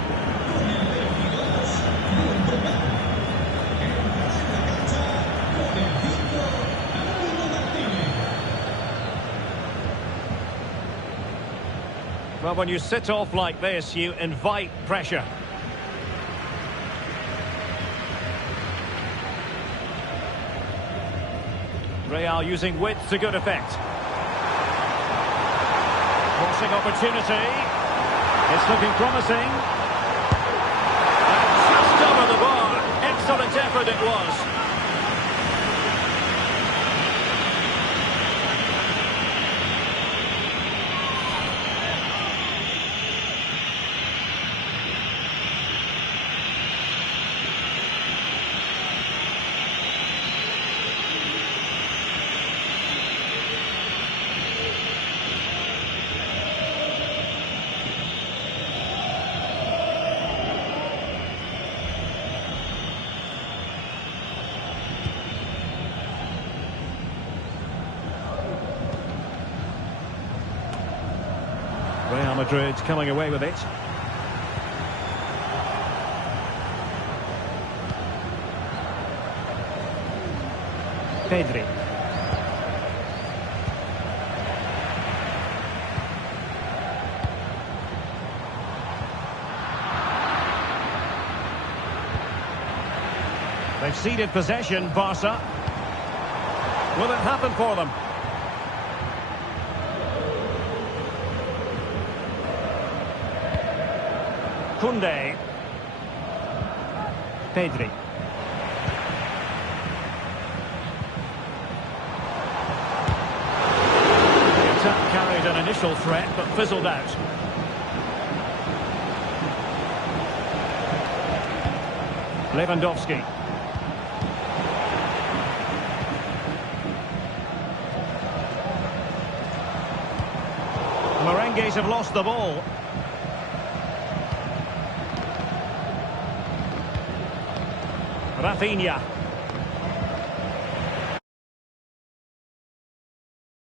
Well, when you sit off like this, you invite pressure. Real using width to good effect. Crossing opportunity. It's looking promising. And just over the bar. effort it was. Real Madrid coming away with it. Pedri. They've ceded possession, Barca. Will it happen for them? Koundé. Pedri. The attack carried an initial threat but fizzled out. Lewandowski. Merengues have lost the ball. Rafinha.